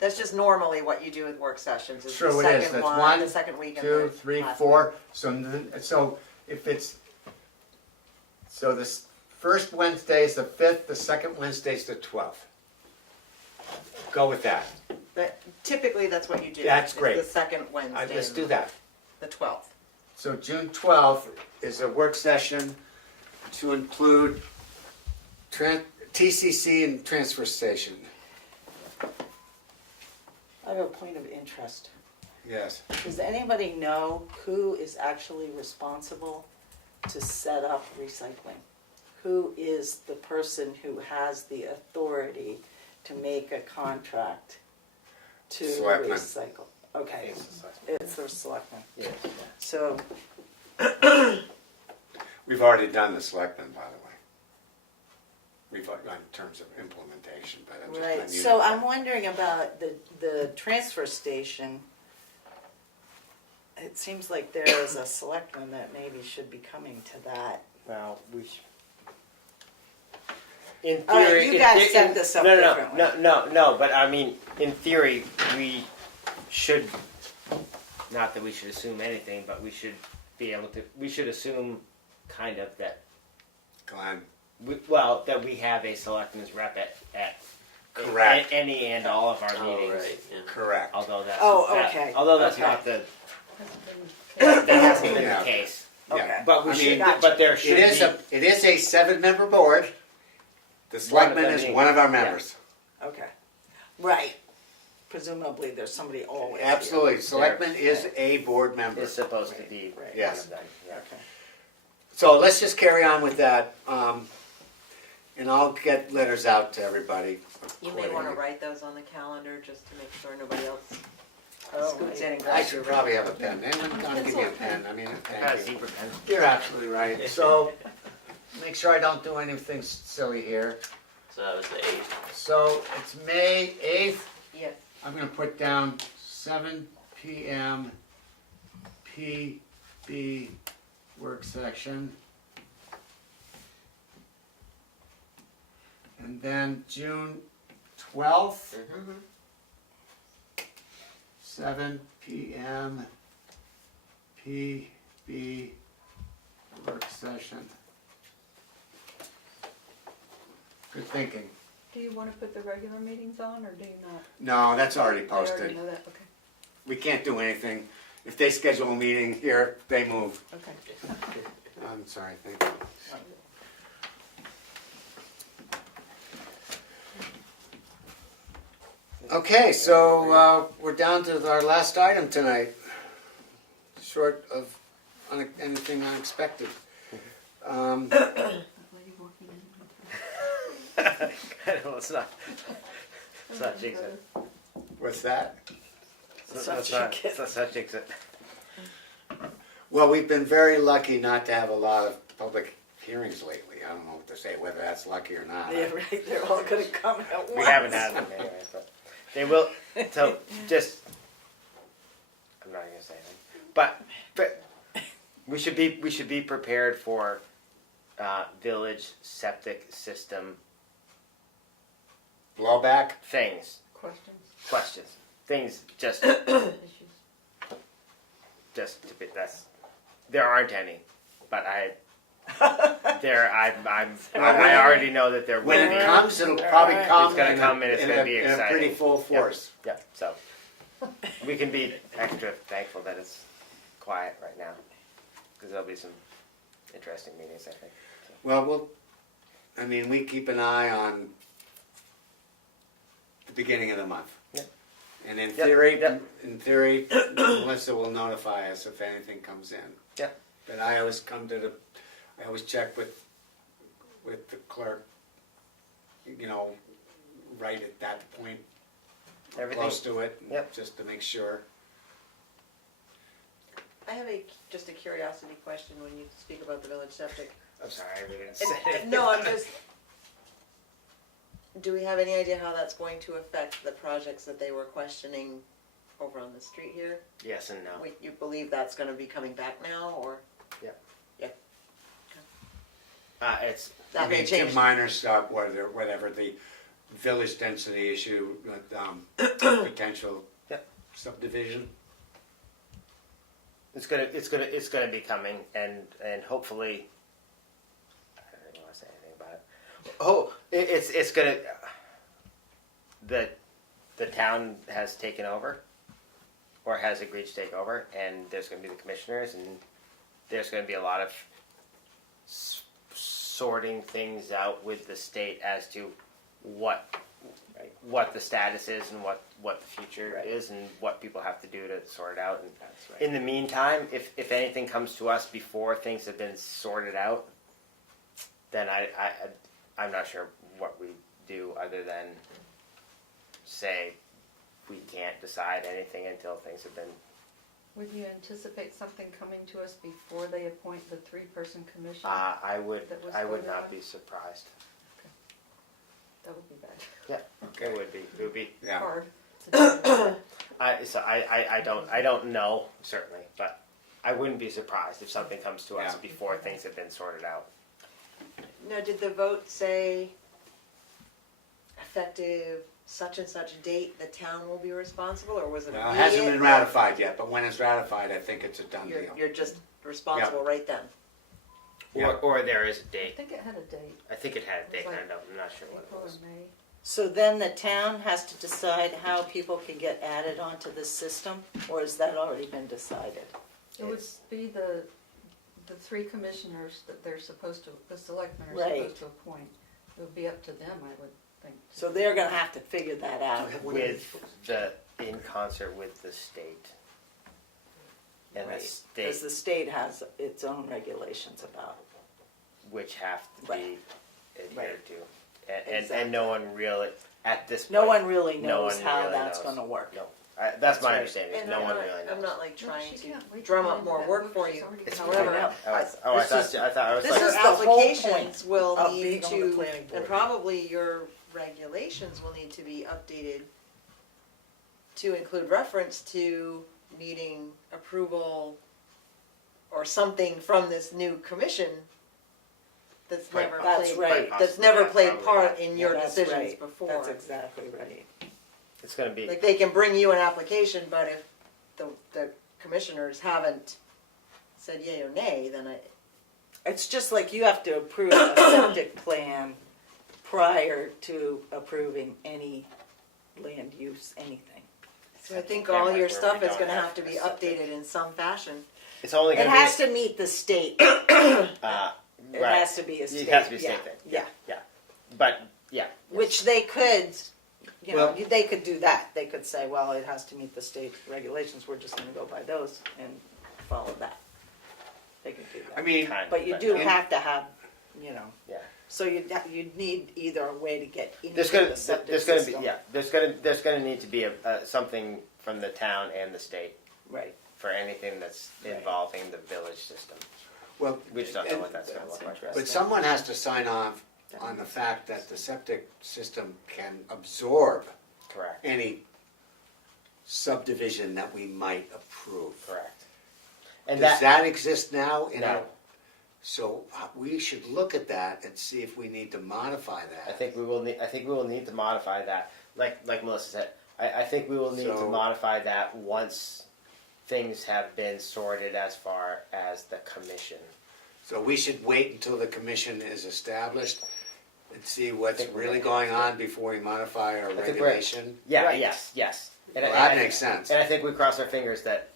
That's just normally what you do with work sessions, is the Sure, it is. second That's one, one, the second week and 2, the 3, last 4. So if it's, so the first Wednesday is the 5th, the second Wednesday is the 12th. Go with that. But typically, that's what you do. That's It's great. the second Wednesday. Let's in do that. The 12th. So June 12th is a work session to include TCC and transfer station. I have a point of interest. Yes. Does anybody know who is actually responsible to set up recycling? Who is the person who has the authority to make a contract to Selectmen. recycle? Okay, it's the selectmen. Yes. So, We've already done the selectmen, by the way. We've, in terms of implementation, but I'm just. right, so I'm wondering about the transfer station. It seems like there is a selectman that maybe should be coming to that. Well, we should. In All right, theory, you in guys the- set this up no, differently. no. But I mean, in theory, we should. Not that we should assume anything, but we should be able to. We should assume, kind of that. Glenn. That we have a selectman's rep at Correct. any and all of our Oh, meetings. right, yeah. Correct. Although that's okay. although that's Okay. not the Hasn't been- that hasn't been Yeah. the case. Okay. But we I should. mean, Gotcha. But there should It is be. a 7-member board. The selectman them is being- one of our yeah. members. Okay, right. Presumably, there's somebody always here. Absolutely. Selectman is a board member. Is supposed to be. Right. Yes. one of them, yeah. Okay. So let's just carry on with that. And I'll get letters out to everybody. You may want to accordingly. write those on the calendar just to make sure nobody else Oh, scoots right. in and I grabs should your probably have a pen. Anyone gonna give me a pen? I mean, Got a thank you. zebra pen. You're absolutely right. So, make sure I don't do anything silly here. So that was the 8th. So, it's May 8th. Yes. I'm gonna put down 7 PM PB work session. And then June 12th, Mm-hmm. 7 PM PB work session. Good thinking. Do you want to put the regular meetings on, or do you not? No, that's already They already posted. know that, okay, We can't do anything. If they schedule a meeting here, they move. okay. I'm sorry, thank you. Okay, so we're down to our last item tonight, short of anything unexpected. Well, it's not. It's not jinx it. What's that? Let's not jinx it. Well, we've been very lucky not to have a lot of public hearings lately. I don't know what to say, whether that's lucky or not. Yeah, right, they're all gonna come at once. We haven't had them anyway, but they will. So just, I'm not gonna say anything, but we should be prepared for village septic system Blowback? things, Questions, things. Just issues? to be that's there aren't any, but I already know that there will When be. it comes, it'll probably come. It's gonna come and it's in gonna a- be in a exciting. pretty full force. Yeah, so we can be extra thankful that it's quiet right now, because there'll be some interesting meetings, I think. So. Well, we keep an eye on the beginning of the month. Yeah. And in Yep, theory, yep. Melissa will notify us if anything comes in. Yeah. But I always I always check with the clerk, right at that point, Everything. close to it, Yep. just to make sure. I have just a curiosity question when you speak about the village septic. I'm sorry, we didn't say it. No, I'm just, do we have any idea how that's going to affect the projects that they were questioning over on the street here? Yes and no. You believe that's gonna be coming back now, or It's that may Two change? minor stuff, whatever the village density issue, potential Yep. subdivision. it's gonna be coming, and hopefully, I don't even want to say anything about it. Oh, it's gonna the town has taken over, or has agreed to take over, and there's going to be the commissioners, and there's going to be a lot of sorting things out with the state as to what the status is and what the future is and what people have to do to sort it out. And That's right. in the meantime, if anything comes to us before things have been sorted out, then I'm not sure what we do other than say we can't decide anything until things have been. Would you anticipate something coming to us before they appoint the 3-person commission? I would That was I would voted not on? be surprised. That would be bad. It would be. It would be. Yeah. Hard to do. I don't know certainly, but I wouldn't be surprised if something comes to us Yeah. before things have been sorted out. Now, did the vote say effective such and such date the town will be responsible, or was it Well, it hasn't been immediate? ratified yet, but when it's ratified, I think it's a done deal. You're just responsible right then. Yeah. Or there is a I date. think it had a date, I think it had a date. It was I'm not sure what April it was. or May. So then the town has to decide how people can get added onto this system, or has that already been decided? It would be the 3 commissioners that they're supposed to, the selectmen are Right. supposed to appoint. It would be up to them, I would think. So they're gonna have to figure that out. In concert with the state. And the Right. state, Because the state has its own regulations about it. which have to Right. be adhered Right. to. And Exactly. no one really, at this point. No one really no knows one how really that's knows. gonna work. No. That's That's my right. understanding. Is And no I'm one not, really knows. I'm not like No, trying she to can't wait drum to up get more into work that for book. you. She's already It's got However, I know. I This thought it was this like, is the whole applications will of need being on the to, planning board. and probably your regulations will need to be updated to include reference to needing approval or something from this new commission that's Quite never That's played, right. Quite that's never possibly, played part in Yeah, your that's decisions right. before. That's exactly right. it's going to be. Like, they can bring you an application, but if the commissioners haven't said yay or nay, then It's just like you have to approve a septic plan prior to approving any land use, anything. so I think Tamworth all your where stuff we is don't gonna have have to be a septic. updated in some fashion. It's only It going has to meet the state. It right. has to be a state. It has to be a state yeah, thing. Yeah. But yeah. Which they could, you know, Well- they could do that. They could say, well, it has to meet the state regulations. We're just going to go by those and follow that. They could do I that. mean, Kind of, But you do in- have to have, you know. Yeah. So you'd need either a way to get into There's the going to septic be system. there's going to need to be something from the town and the state Right. for anything that's Right. involving the village system. well, We just don't know and- what that's going to look like. interesting. but someone has to sign off on the fact that the septic system can absorb Correct. any subdivision that we might approve. Correct. And Does that exist now? No. So we should look at that and see if we need to modify that. I think we will need to modify that. Like Melissa said, I think we will need to So- modify that once things have been sorted as far as the commission. So we should wait until the commission is established and see what's think we're really gonna going have on before we modify our I think we're- regulation. Yeah. Right. Yes. And, Well, and that I- makes sense. And I think we cross our fingers that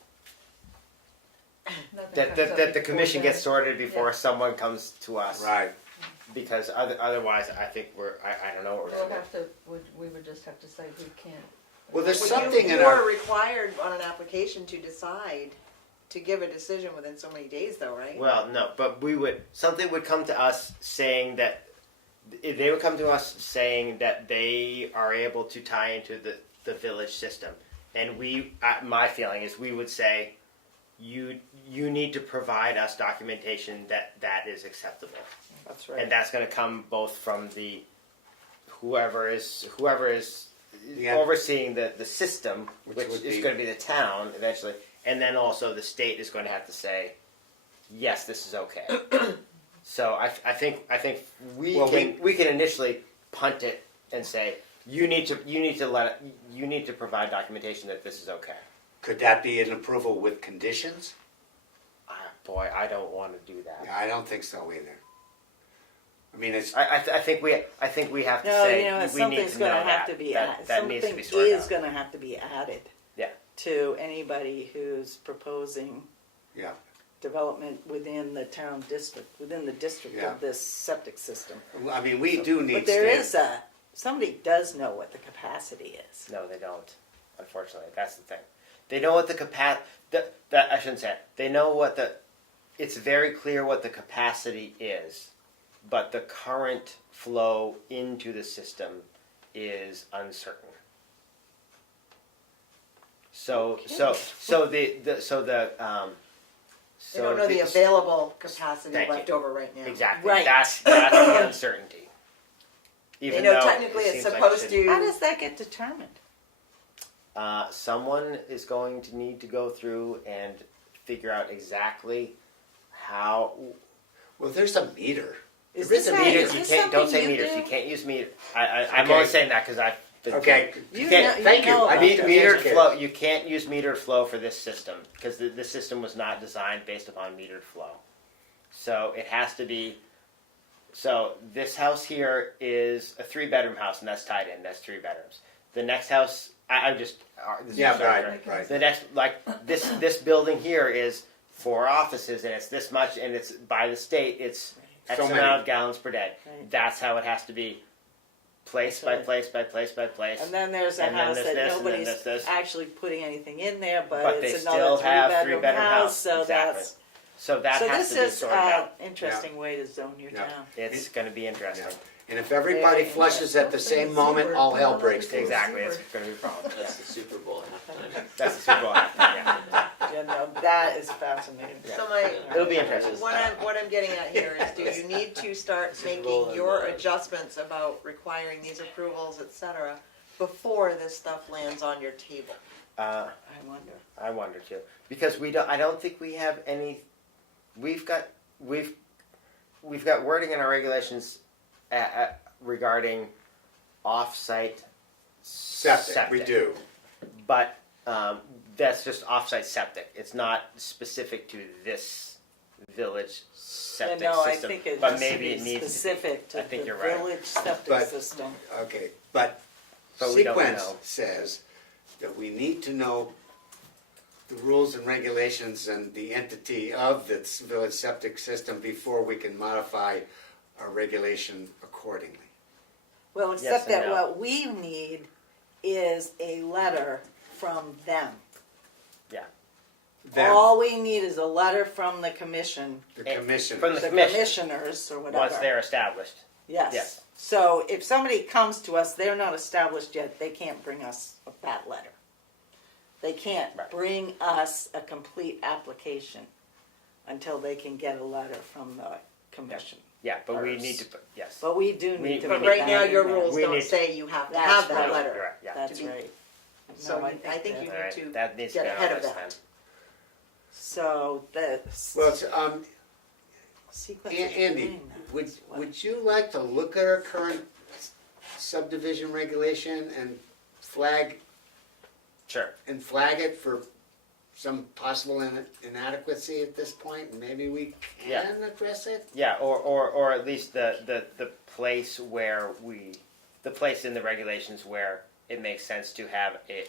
Nothing comes up the before commission then. gets sorted before Yeah. someone comes to us. Right. Because otherwise, I think I don't know what we're We'll going to have to, we would just have to say we can't. Well, there's Well, something in you are our, required on an application to decide, to give a decision within so many days though, right? Well, no, but something would come to us saying that they would come to us saying that they are able to tie into the village system, and my feeling is we would say, you need to provide us documentation that is acceptable, That's right. and that's going to come both from the whoever is Yeah. overseeing the system, Which which would is be- going to be the town eventually, and then also the state is going to have to say, yes, this is okay. So I think we Well, we can initially punt it and say you need to provide documentation that this is okay. could that be an approval with conditions? Boy, I don't want to do that. Yeah, I don't think so either. I mean, it's, I think we have to No, say you know, we need something's to know gonna have that. to be that, added. that needs to be Something sorted is out. gonna have to be added. Yeah. To anybody who's proposing yeah, development within the town district, within the district Yeah. of this septic system. Well, I mean, we do need But there standards. is somebody does know what the capacity is. No, they don't. Unfortunately, that's the thing. They know what the that I shouldn't say it. They know what the. It's very clear what the capacity is, but the current flow into the system is uncertain. So Okay. so the They don't know the available capacity Thank you. left over right now. Exactly. Right. That's the uncertainty. They Even know though technically it it's seems like supposed it should- How to, does that get determined? Someone is going to need to go through and figure out exactly how. Well, there's a meter. Is There is this a how- meter. is You this can't. Don't something say you meters. do? You can't use meter. I'm Okay. only saying that because I've been. Okay, You can't- know, thank you. know I about need to this. be Metered educated. flow. You can't use metered flow for this system because this system was not designed based upon metered flow. So it has to be. So this house here is a 3-bedroom house, and that's tied in. That's 3 bedrooms. The next house, I'm just. This is Yeah, just right, arbitrary. right. The next, like this building here is 4 offices, and it's this much, and it's by the state. It's X So many. amount of gallons per day. Right. That's how it has to be, place by Right. place by place by place. And then there's a And then house there's that this, and then nobody's there's this. actually putting anything in there, but, But they it's still another have 3-bedroom three-bedroom house, house. so Exactly. that's. So that So has this to be is sorted out. interesting way to zone your Yeah. town. It's going to be interesting. Yeah. And if everybody Very flushes at the same moment, all hell breaks loose. Exactly, it's going to be a problem. That's the Super Bowl halftime. That's the Super Bowl halftime, yeah. You know, that is fascinating. Yeah. so my, It'll be interesting. what I'm getting at here is, do you need to start Super Bowl making your and, adjustments about requiring these approvals, et cetera, before this stuff lands on your table? Uh, I wonder. I wonder too, because we don't. I don't think we have any. We've got wording in our regulations regarding off-site Septic, we do. but that's just off-site septic. It's not specific to this village septic No, I system. think it but has maybe to it be needs specific to be. I to think the you're right. village septic But- system. Okay, but But we don't sequence know. says that we need to know the rules and regulations and the entity of this village septic system before we can modify our regulation accordingly. Well, Yes except and that no. what we need is a letter from them. Then, All we need is a letter from the commission, the And commission. from the the commission. commissioners or whatever. Once they're established. Yes. Yes. So if somebody comes to us, they're not established yet, they can't bring us that letter. They can't Right. bring us a complete application until they can get a letter from the commission. Yeah, but we First. need to put, yes. But we do We- need to we put But right that now, in your there. rules We don't need- say you have to That's have that right. You're letter. right, yeah. That's to be- right. So No, I think you All need right, to that needs get to be on ahead our of list that. then. So that's. Well, it's, sequence of Andy, doing that would, is what- would you like to look at our current subdivision regulation and flag Sure. it for some possible inadequacy at this point, and maybe we Yeah. can address it? Yeah, or at least the place where the place in the regulations where it makes sense to have a,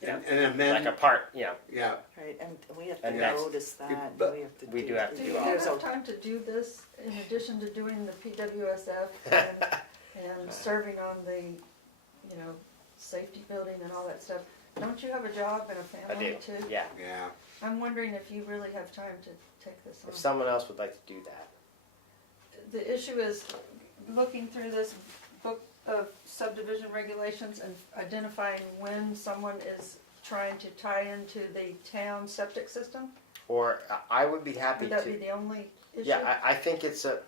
you know, And like amend, a part, you know, yeah, Right, and we have to And that's- notice that, and but we have to we do. do have to Do do you all have There's a- time to do this in addition to doing the PWSF and serving on the, you know, safety building and all that stuff? Don't you have a job and a I family do. too? Yeah. yeah. I'm wondering if you really have time to take this on. If someone else would like to do that. The issue is looking through this book of subdivision regulations and identifying when someone is trying to tie into the town septic system. Or I would be happy Would that be to. the only issue? Yeah, I think it's a.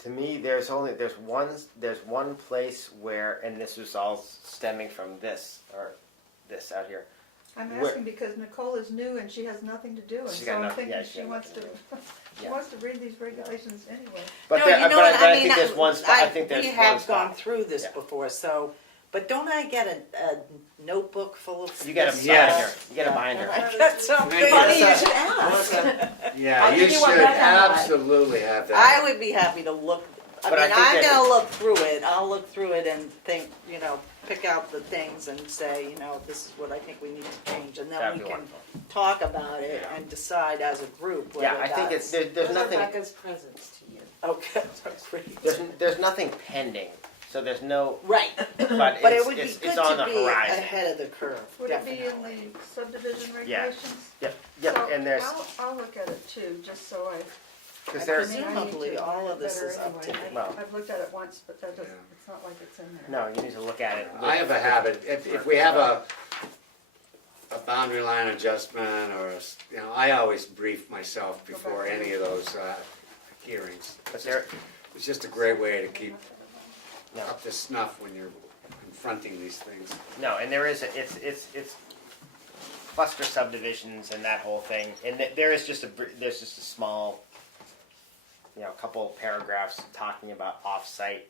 To me, there's one place where, and this was all stemming from this out here. I'm Where- asking because Nichole is new and she has nothing to do, and She's so got I'm nothing- thinking yeah, she got wants to, nothing she Yeah. wants to read these regulations anyway. But No, there, you know but, what, but I think there's one. I think there's we one have spot. gone through this Yeah. before, so, but don't I get a notebook full of? You get a this Yes. binder. stuff? You get a binder. I got something. Maybe Funny, you that's should ask. Yeah, I'll you give you one should back on that. absolutely have that. I would be happy to look I But I mean, think I'm that- gonna look through it, I'll look through it and think, pick out the things and say, this is what I think we need to change, and then That'd we be can wonderful. talk about it Yeah. and decide as a group whether Yeah, I think that's. there's Those are nothing, Becca's presents to you. Okay, great. there's nothing pending, so there's no, Right, but but it it's, would be it's, good it's on to the be horizon. ahead of the curve, Would it be in definitely. the subdivision Yeah. regulations? Yep, yep, So and there's, I'll look at it too, just so because I there's, mean, I need Presumably, to all learn of this better is up to anyway. date. Well- I've looked at it once, but that doesn't, Yeah. it's not like it's in there. no, you need to look at it. I have a habit, if we have a boundary line adjustment or, I always brief myself before any of those hearings. But there, It's just a great way to keep no, up to snuff when you're confronting these things. no, and there is, it's cluster subdivisions and that whole thing, and there is just there's just a small, couple paragraphs talking about off-site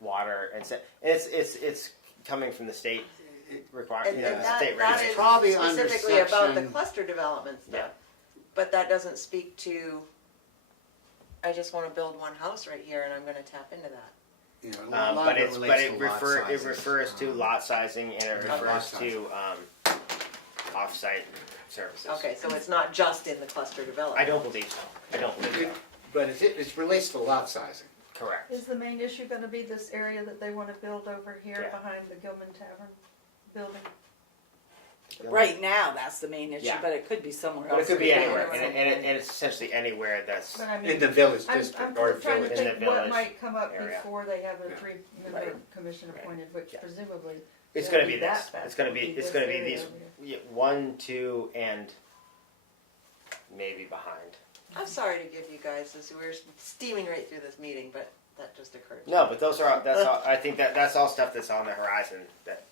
water and it's coming from the state requirement, And that state that regulations. is Probably under specifically about the section- cluster development Yeah. stuff. But that doesn't speak to, I just wanna build one house right here and I'm gonna tap into that. You know, a lot But of it relates to lot it sizes. refers to lot sizing and it Lot refers sizing. to off-site services. Okay, so it's not just in the cluster development. I don't believe so. I don't believe so. But it relates to lot sizing. Correct. Is the main issue gonna be this area that they wanna build over here Yeah. behind the Gilman Tavern building? Right now, that's the main issue, Yeah. but it could be somewhere else. But it could be too. anywhere, Anywhere. and it's essentially anywhere that's. But I mean, In the village I'm district or trying to village. In the think what village might come up area. before they have a Yeah. three-member Right. commission Right. appointed, which Yeah. presumably. It's won't gonna be that this. bad. It's gonna be. It'll It's this gonna be area these. over here. 1, 2, and maybe behind. I'm sorry to give you guys this, we're steaming right through this meeting, but that just occurred. No, but those are. That's all. I think that's all stuff that's on the horizon. That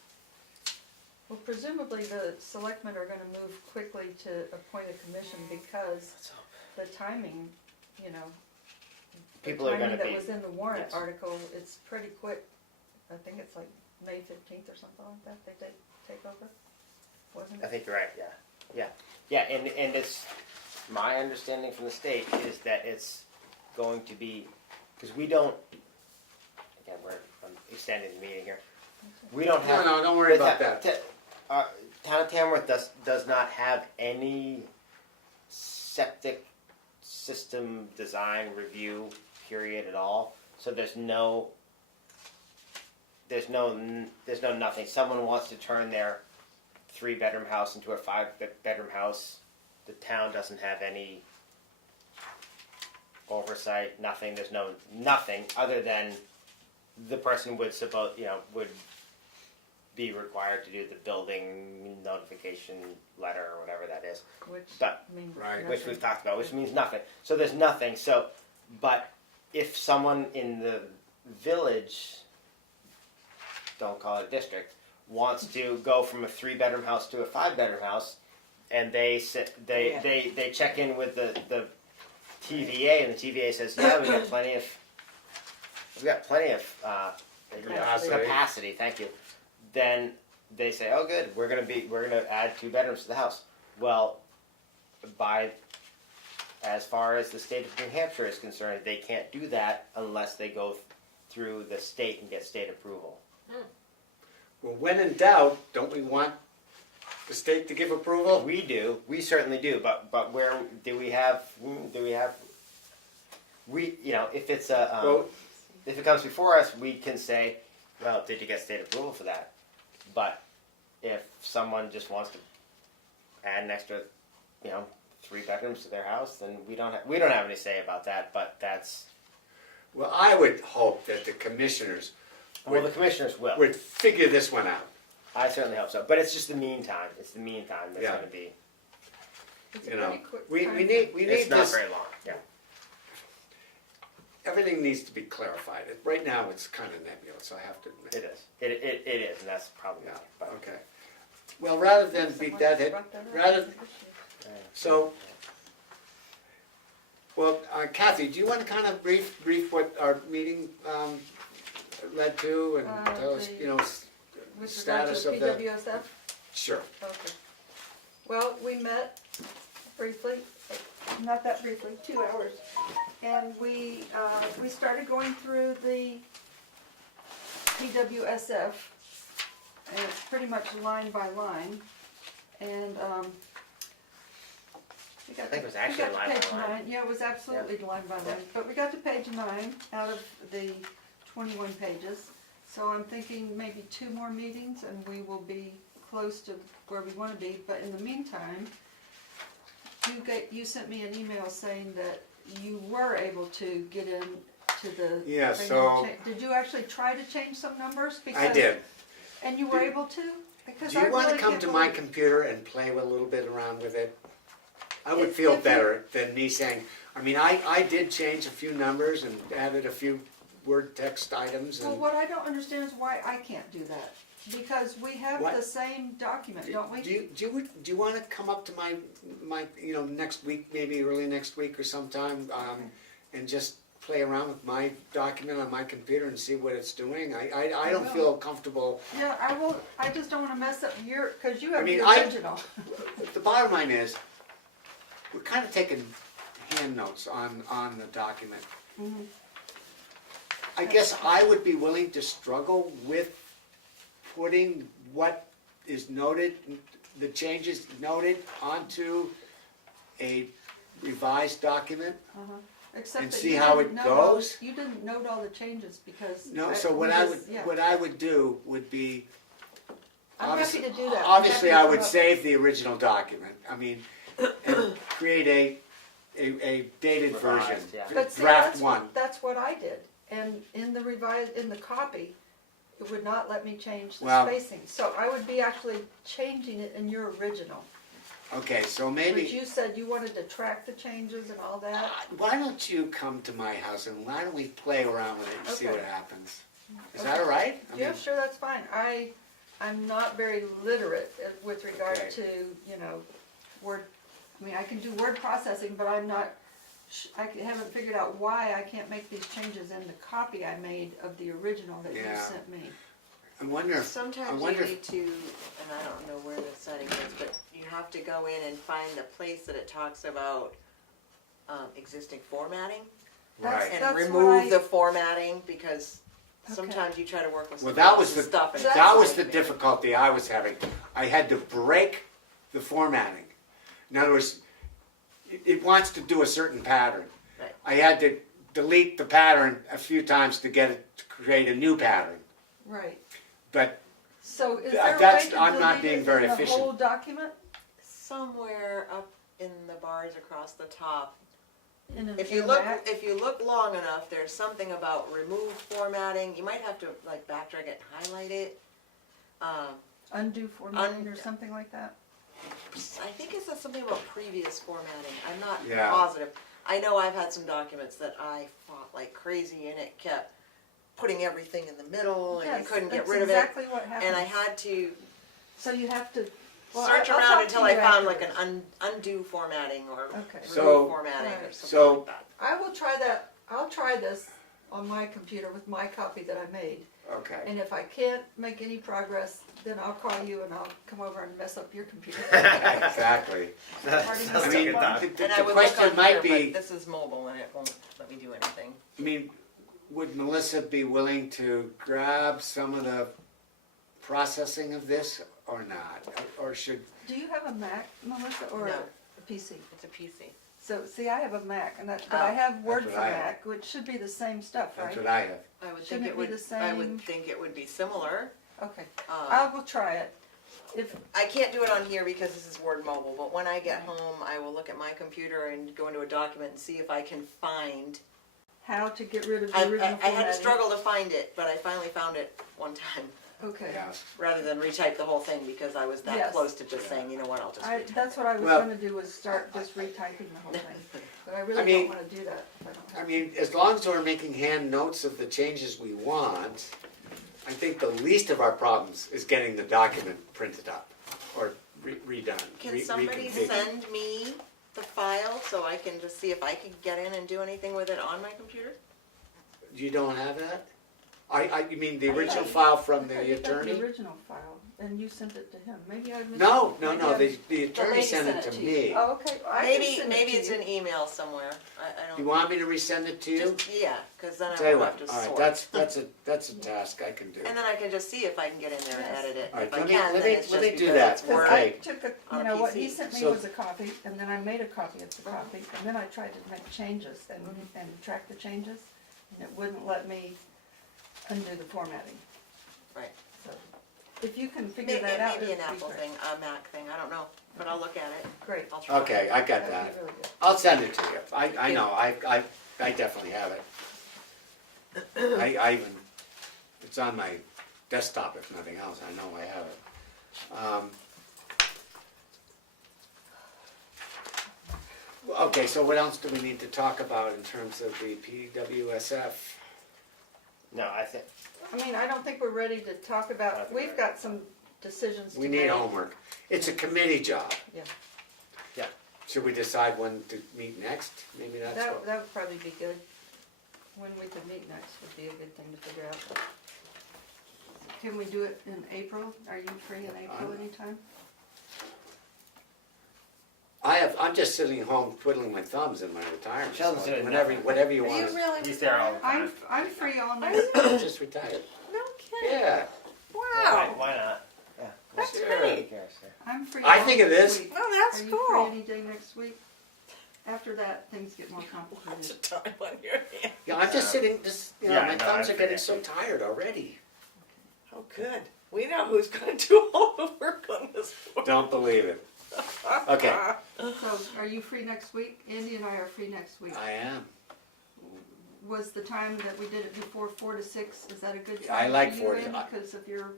Well, presumably the selectmen are gonna move quickly to appoint a commission because the timing, the people are timing going to that be. was in the warrant yes. article, it's pretty quick. I think it's like May 15th or something like that, they take over, wasn't I it? think you're right. Yeah, and it's my understanding from the state is that it's going to be because we don't. Again, I'm extending the meeting here. We don't have. No, don't worry about that. Town of Tamworth does not have any septic system design review period at all. So there's no nothing. Someone wants to turn their 3-bedroom house into a 5-bedroom house. The town doesn't have any oversight. Nothing. There's nothing other than the person would be required to do the building notification letter or whatever that is, Which but- means Right. which nothing. we've talked about, which means nothing. So there's nothing. So, but if someone in the village, don't call it district, wants to go from a 3-bedroom house to a 5-bedroom house, and they check in with the TVA, and the TVA says, yeah, we've got plenty of capacity. Thank you. Then they say, oh, good, we're gonna add 2 bedrooms to the house. Well, as far as the state of New Hampshire is concerned, they can't do that unless they go through the state and get state approval. Well, when in doubt, don't we want the state to give approval? We do, we certainly do, but where do we have? If it's Well, if it comes before us, we can say, well, did you get state approval for that? But if someone just wants to add an extra, 3 bedrooms to their house, then we don't have any say about that. But that's well, I would hope that the commissioners the commissioners will. would figure this one out. I certainly hope so. But it's just the meantime. It's the meantime that's Yeah. going to be. It's a You know, pretty quick we time. need It's not this. very long. Yeah. Everything needs to be clarified. Right now, it's kind of nebulous. I have to admit. It is. It is, and that's probably Yeah. But, Okay. Well, rather than beat that head, rather so. Well, Kathi, do you want to kind of brief what our meeting led to and tell us, With regard to status the of the. PWSF? Sure. Okay. Well, we met briefly. not that briefly, 2 hours. And we started going through the PWSF, and it's pretty much line by line. And, we got I think it was we actually got to line by page line. 9. Yeah, it was absolutely line by line, but we got to page 9 out of the 21 pages. So I'm thinking maybe 2 more meetings and we will be close to where we want to be. But in the meantime, you sent me an email saying that you were able to get in to the. Yeah, thing and so- did you actually try to change some numbers? I did. And you were able to? Because Do I you want to really come can't to my believe- computer and play with a little bit around with it? I would If feel you- better than me saying, I mean, I did change a few numbers and added a few word text items Well, and. what I don't understand is why I can't do that. Because we have What? the same document, don't we? Do you want to come up to my, next week, maybe early next week or sometime, and just play around with my document on my computer and see what it's doing? I don't will. feel comfortable. Yeah, I will, I just don't wanna mess up your, cause you have mean, the original. The bottom line is, we're kind of taking hand notes on the document. Mhm. I guess I would be willing to struggle with putting what is noted, the changes noted onto a revised document. Except And that see you how didn't it note all- goes? You didn't note all the changes because. No, I- so we what just- I would do would be. I'm happy to do that. I'm Obviously, happy I to would come up- save the original document, and create a dated version. Revised, yeah. But see, Draft that's one. what, that's what I did, and in the revised, in the copy, it would not let me change the Well- spacing, so I would be actually changing it in your original. Okay, so But maybe, you said you wanted to track the changes and all that. why don't you come to my house and why don't we play around with it and see Okay. what happens? Is that all right? I Yeah, mean, sure, that's fine. I'm not very literate with regard Okay. to, word, I mean, I can do word processing, but I'm not, I haven't figured out why I can't make these changes in the copy I made of the original that you Yeah. sent me. I wonder if, I Sometimes you wonder if, need to, and I don't know where the setting is, but you have to go in and find the place that it talks about existing formatting. right. And That's remove what the formatting, because Okay. sometimes you try to work with Well, somebody that was else's the, stuff and it's that was like- the difficulty I was having. I had to break the formatting. In other words, it wants to do a certain pattern. Right. I had to delete the pattern a few times to get it to create a new pattern. Right. But So is Th- there a way that's- to I'm not delete being it very in the efficient. whole document? Somewhere up in the bars across the top. In a If you in a look, Mac? if you look long enough, there's something about remove formatting. You might have to like backtrack it and highlight it. Undo formatting or something like that? I think it says something about previous formatting. I'm not Yeah. positive. I know I've had some documents that I fought like crazy and it kept putting everything in the middle and you Yes, couldn't get that's rid of it. exactly what happened. And I had to So you have to, well, search I'll around talk until to I you found like afterwards. an undo formatting or Okay. remove So- formatting or Right. something So- like that. I will try that, I'll try this on my computer with my copy that I made. okay. And if I can't make any progress, then I'll call you and I'll come over and mess up your computer. Exactly. Party Sounds I must like mean, be a fun. thought. the And I would look question on might here, be, but this is mobile and it won't let me do anything. I mean, would Melissa be willing to grab some of the processing of this or not? Or should, Do you have a Mac, Melissa, or No. a PC? It's a PC. So, see, I have a Mac, and but Oh, I have Word what for I have. Mac, which should be the same stuff, right? that's what I have. I would Shouldn't think it be the I same? would think it would be similar. Okay, I will try it. If, I can't do it on here because this is Word Mobile, but when I get home, I will look at my computer and go into a document and see if I can find. how to get rid of the I original had to formatting. struggle to find it, but I finally found it one time, Okay, Yeah. rather than retype the whole thing because I was that Yes. close to just saying, you know what, I'll just retype that's it. what I was Well- gonna do, was start just retyping the whole thing. But I really I mean- don't wanna do that if I don't I have. mean, as long as we're making hand notes of the changes we want, I think the least of our problems is getting the document printed up or redone. Can somebody reconfigured. send me the file so I can just see if I can get in and do anything with it on my computer? You don't have that? You mean the original file from I thought the you got attorney? the original file, and you sent it to him, maybe I missed. No, maybe the attorney lady sent it to you. me. Oh, okay, I can Maybe, send it maybe to it's you. an email somewhere, I don't. You want me to resend it to you? Just, yeah, cause then I Tell you won't what, have to all sort. right, that's a task I can do. And then I can just see if I can get in there and Yes. edit it. All right, If I let me- can, let then me- it's let just me do because that. it's Cause Word. I Okay. took on you a know, what he PC. sent me So- was a copy, and then I made a copy of the copy, and then I tried to make changes and track the changes, and it wouldn't let me undo the formatting. Right. So, if you can figure Maybe, that out, maybe it'd an be Apple great. thing, a Mac thing, I don't know, but I'll look at it, Great, I'll try. Okay, I got that. that'd be really good. I'll send it to you. I know, I definitely have it. I even, it's on my desktop if nothing else, I know I have it. Okay, so what else do we need to talk about in terms of the PWSF? No, I think, I mean, I don't think we're ready to talk about, we've got some decisions to We make. need homework. It's a committee job. Yeah. yeah, Should we decide when to meet next? Maybe that's what. That would probably be good. When we could meet next would be a good thing to figure out. Can we do it in April? Are you free in April anytime? I'm just sitting home twiddling my thumbs in my retirement. Sheldon's so doing whatever, nothing. whatever you Are want. you really? he's there all the time. I'm free all Are night. you? I'm just retired. No kidding. Yeah. Wow. Why not? Yeah. That's Sure. Who great. cares, yeah. I'm free I all think it next is. week. Oh, that's Are you cool. free any day next week? After that, things get more Lots complicated. of time on your hands. Yeah, I'm just sitting, Yeah, my no, thumbs I are getting forget. so tired already. Oh, good. We know who's gonna do all the work on this board. Don't believe it. Okay, So, are you free next week? Andy and I are free next week. I am. Was the time that we did it before 4 to 6, is that a good I time like for 4 you, to- Andy? Because if you're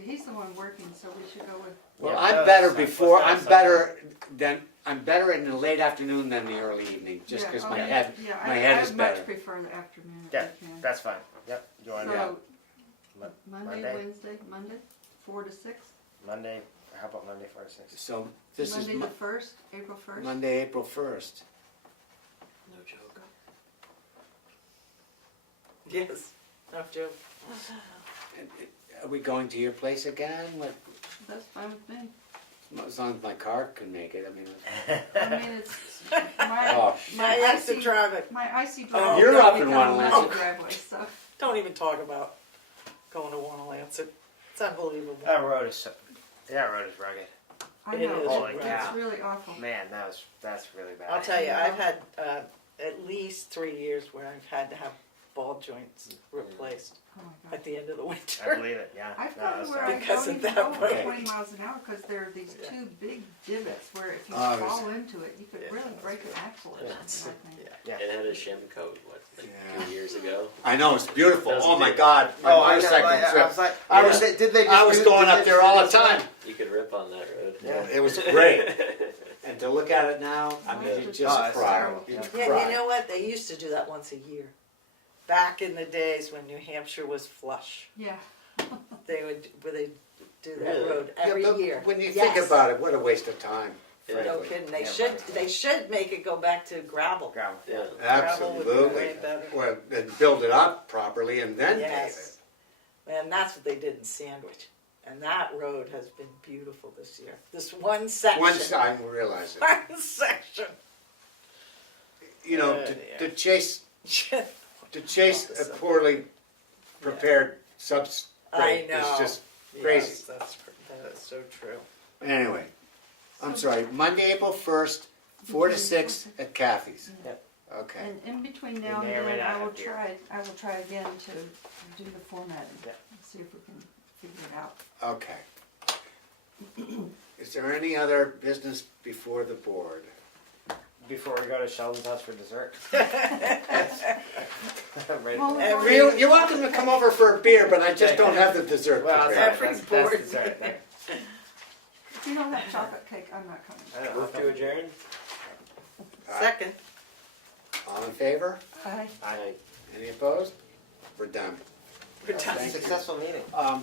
he's the one working, so we should go with, Well, Yeah, I'm that's better fine. before, That's I'm fine. better in the late afternoon than the early evening, just yeah, because okay. my head, Yeah, my head is I better. much prefer the afternoon Yeah, if we can. that's fine. Yep. You want to So, Mon- Monday, Monday? Wednesday, Monday, 4 to 6? Monday? How about Monday 4 to 6? So this is Monday the 1st, April 1st? Monday, April 1st. No joke. Yes. No joke. Are we going to your place again? What, That's fine with me. as long as my car can make it, I mean. I mean, it's, my, Oh, My exit traffic. my icy Oh, driveway. you're up in become a Wanalancet. muddy driveway, so. Don't even talk about going to Wanalancet. It's unbelievable. That road is rugged. I It know, is. Holy it's cow. really awful. Man, that's really bad. I'll tell you, I've had at least 3 years where I've had to have ball joints replaced Oh my God. at the end of the I winter. believe it. Yeah. I've No, gotten that's where not- I Because don't of even that go over way. 20 miles an hour because there are these Yeah. two big divots where if you Oh, fall into it, you could Yeah. really break an axle or That's- something, I think. Yeah. Yeah. It had a shim coat, like Yeah. 2 years ago. I know, it's beautiful. Doesn't Oh my it? God, my motorcycle trip. like, I was- did they I was going up there all the time. You could rip on that road. Yeah. It was great. And to look at it now, I mean, you Oh, just it's cry. terrible. You Yeah, cry. you know what? They used to do that once a year. Back in the days when New Hampshire was flush, Yeah, they would do that Really? road Yeah, every but year. when you Yes. think about it, what a waste of time. Yeah. No frankly. kidding. Yeah, They should make it go back to gravel. Gravel. Yeah. Gravel would be Absolutely. way better. Well, and build it up properly and then pave it. Yes. And that's what they did in Sandwich. And that road has been beautiful this year. This one section. Once I realize it. One section. You know, Yeah. to chase a poorly prepared I substrate know. is just crazy. Yes, that is so true. Anyway, I'm sorry, Monday, April 1st, 4 to 6 at Kathy's. Yep. Okay. and in between now We and may or may then, not I will have beer. try again to do the formatting. Yeah. See if we can figure it out. Okay. Is there any other business before the board? Before we go to Sheldon's house for dessert. Right. Well, Every- You're welcome to come over for a beer, but I just don't have the dessert Well, prepared. Every that's board dessert. There. If you don't have chocolate cake, I'm not coming. I don't Move know. to adjourn? Second. All in favor? Bye. Aye. Any opposed? We're done. We're done. Thank you. Successful meeting. Yeah.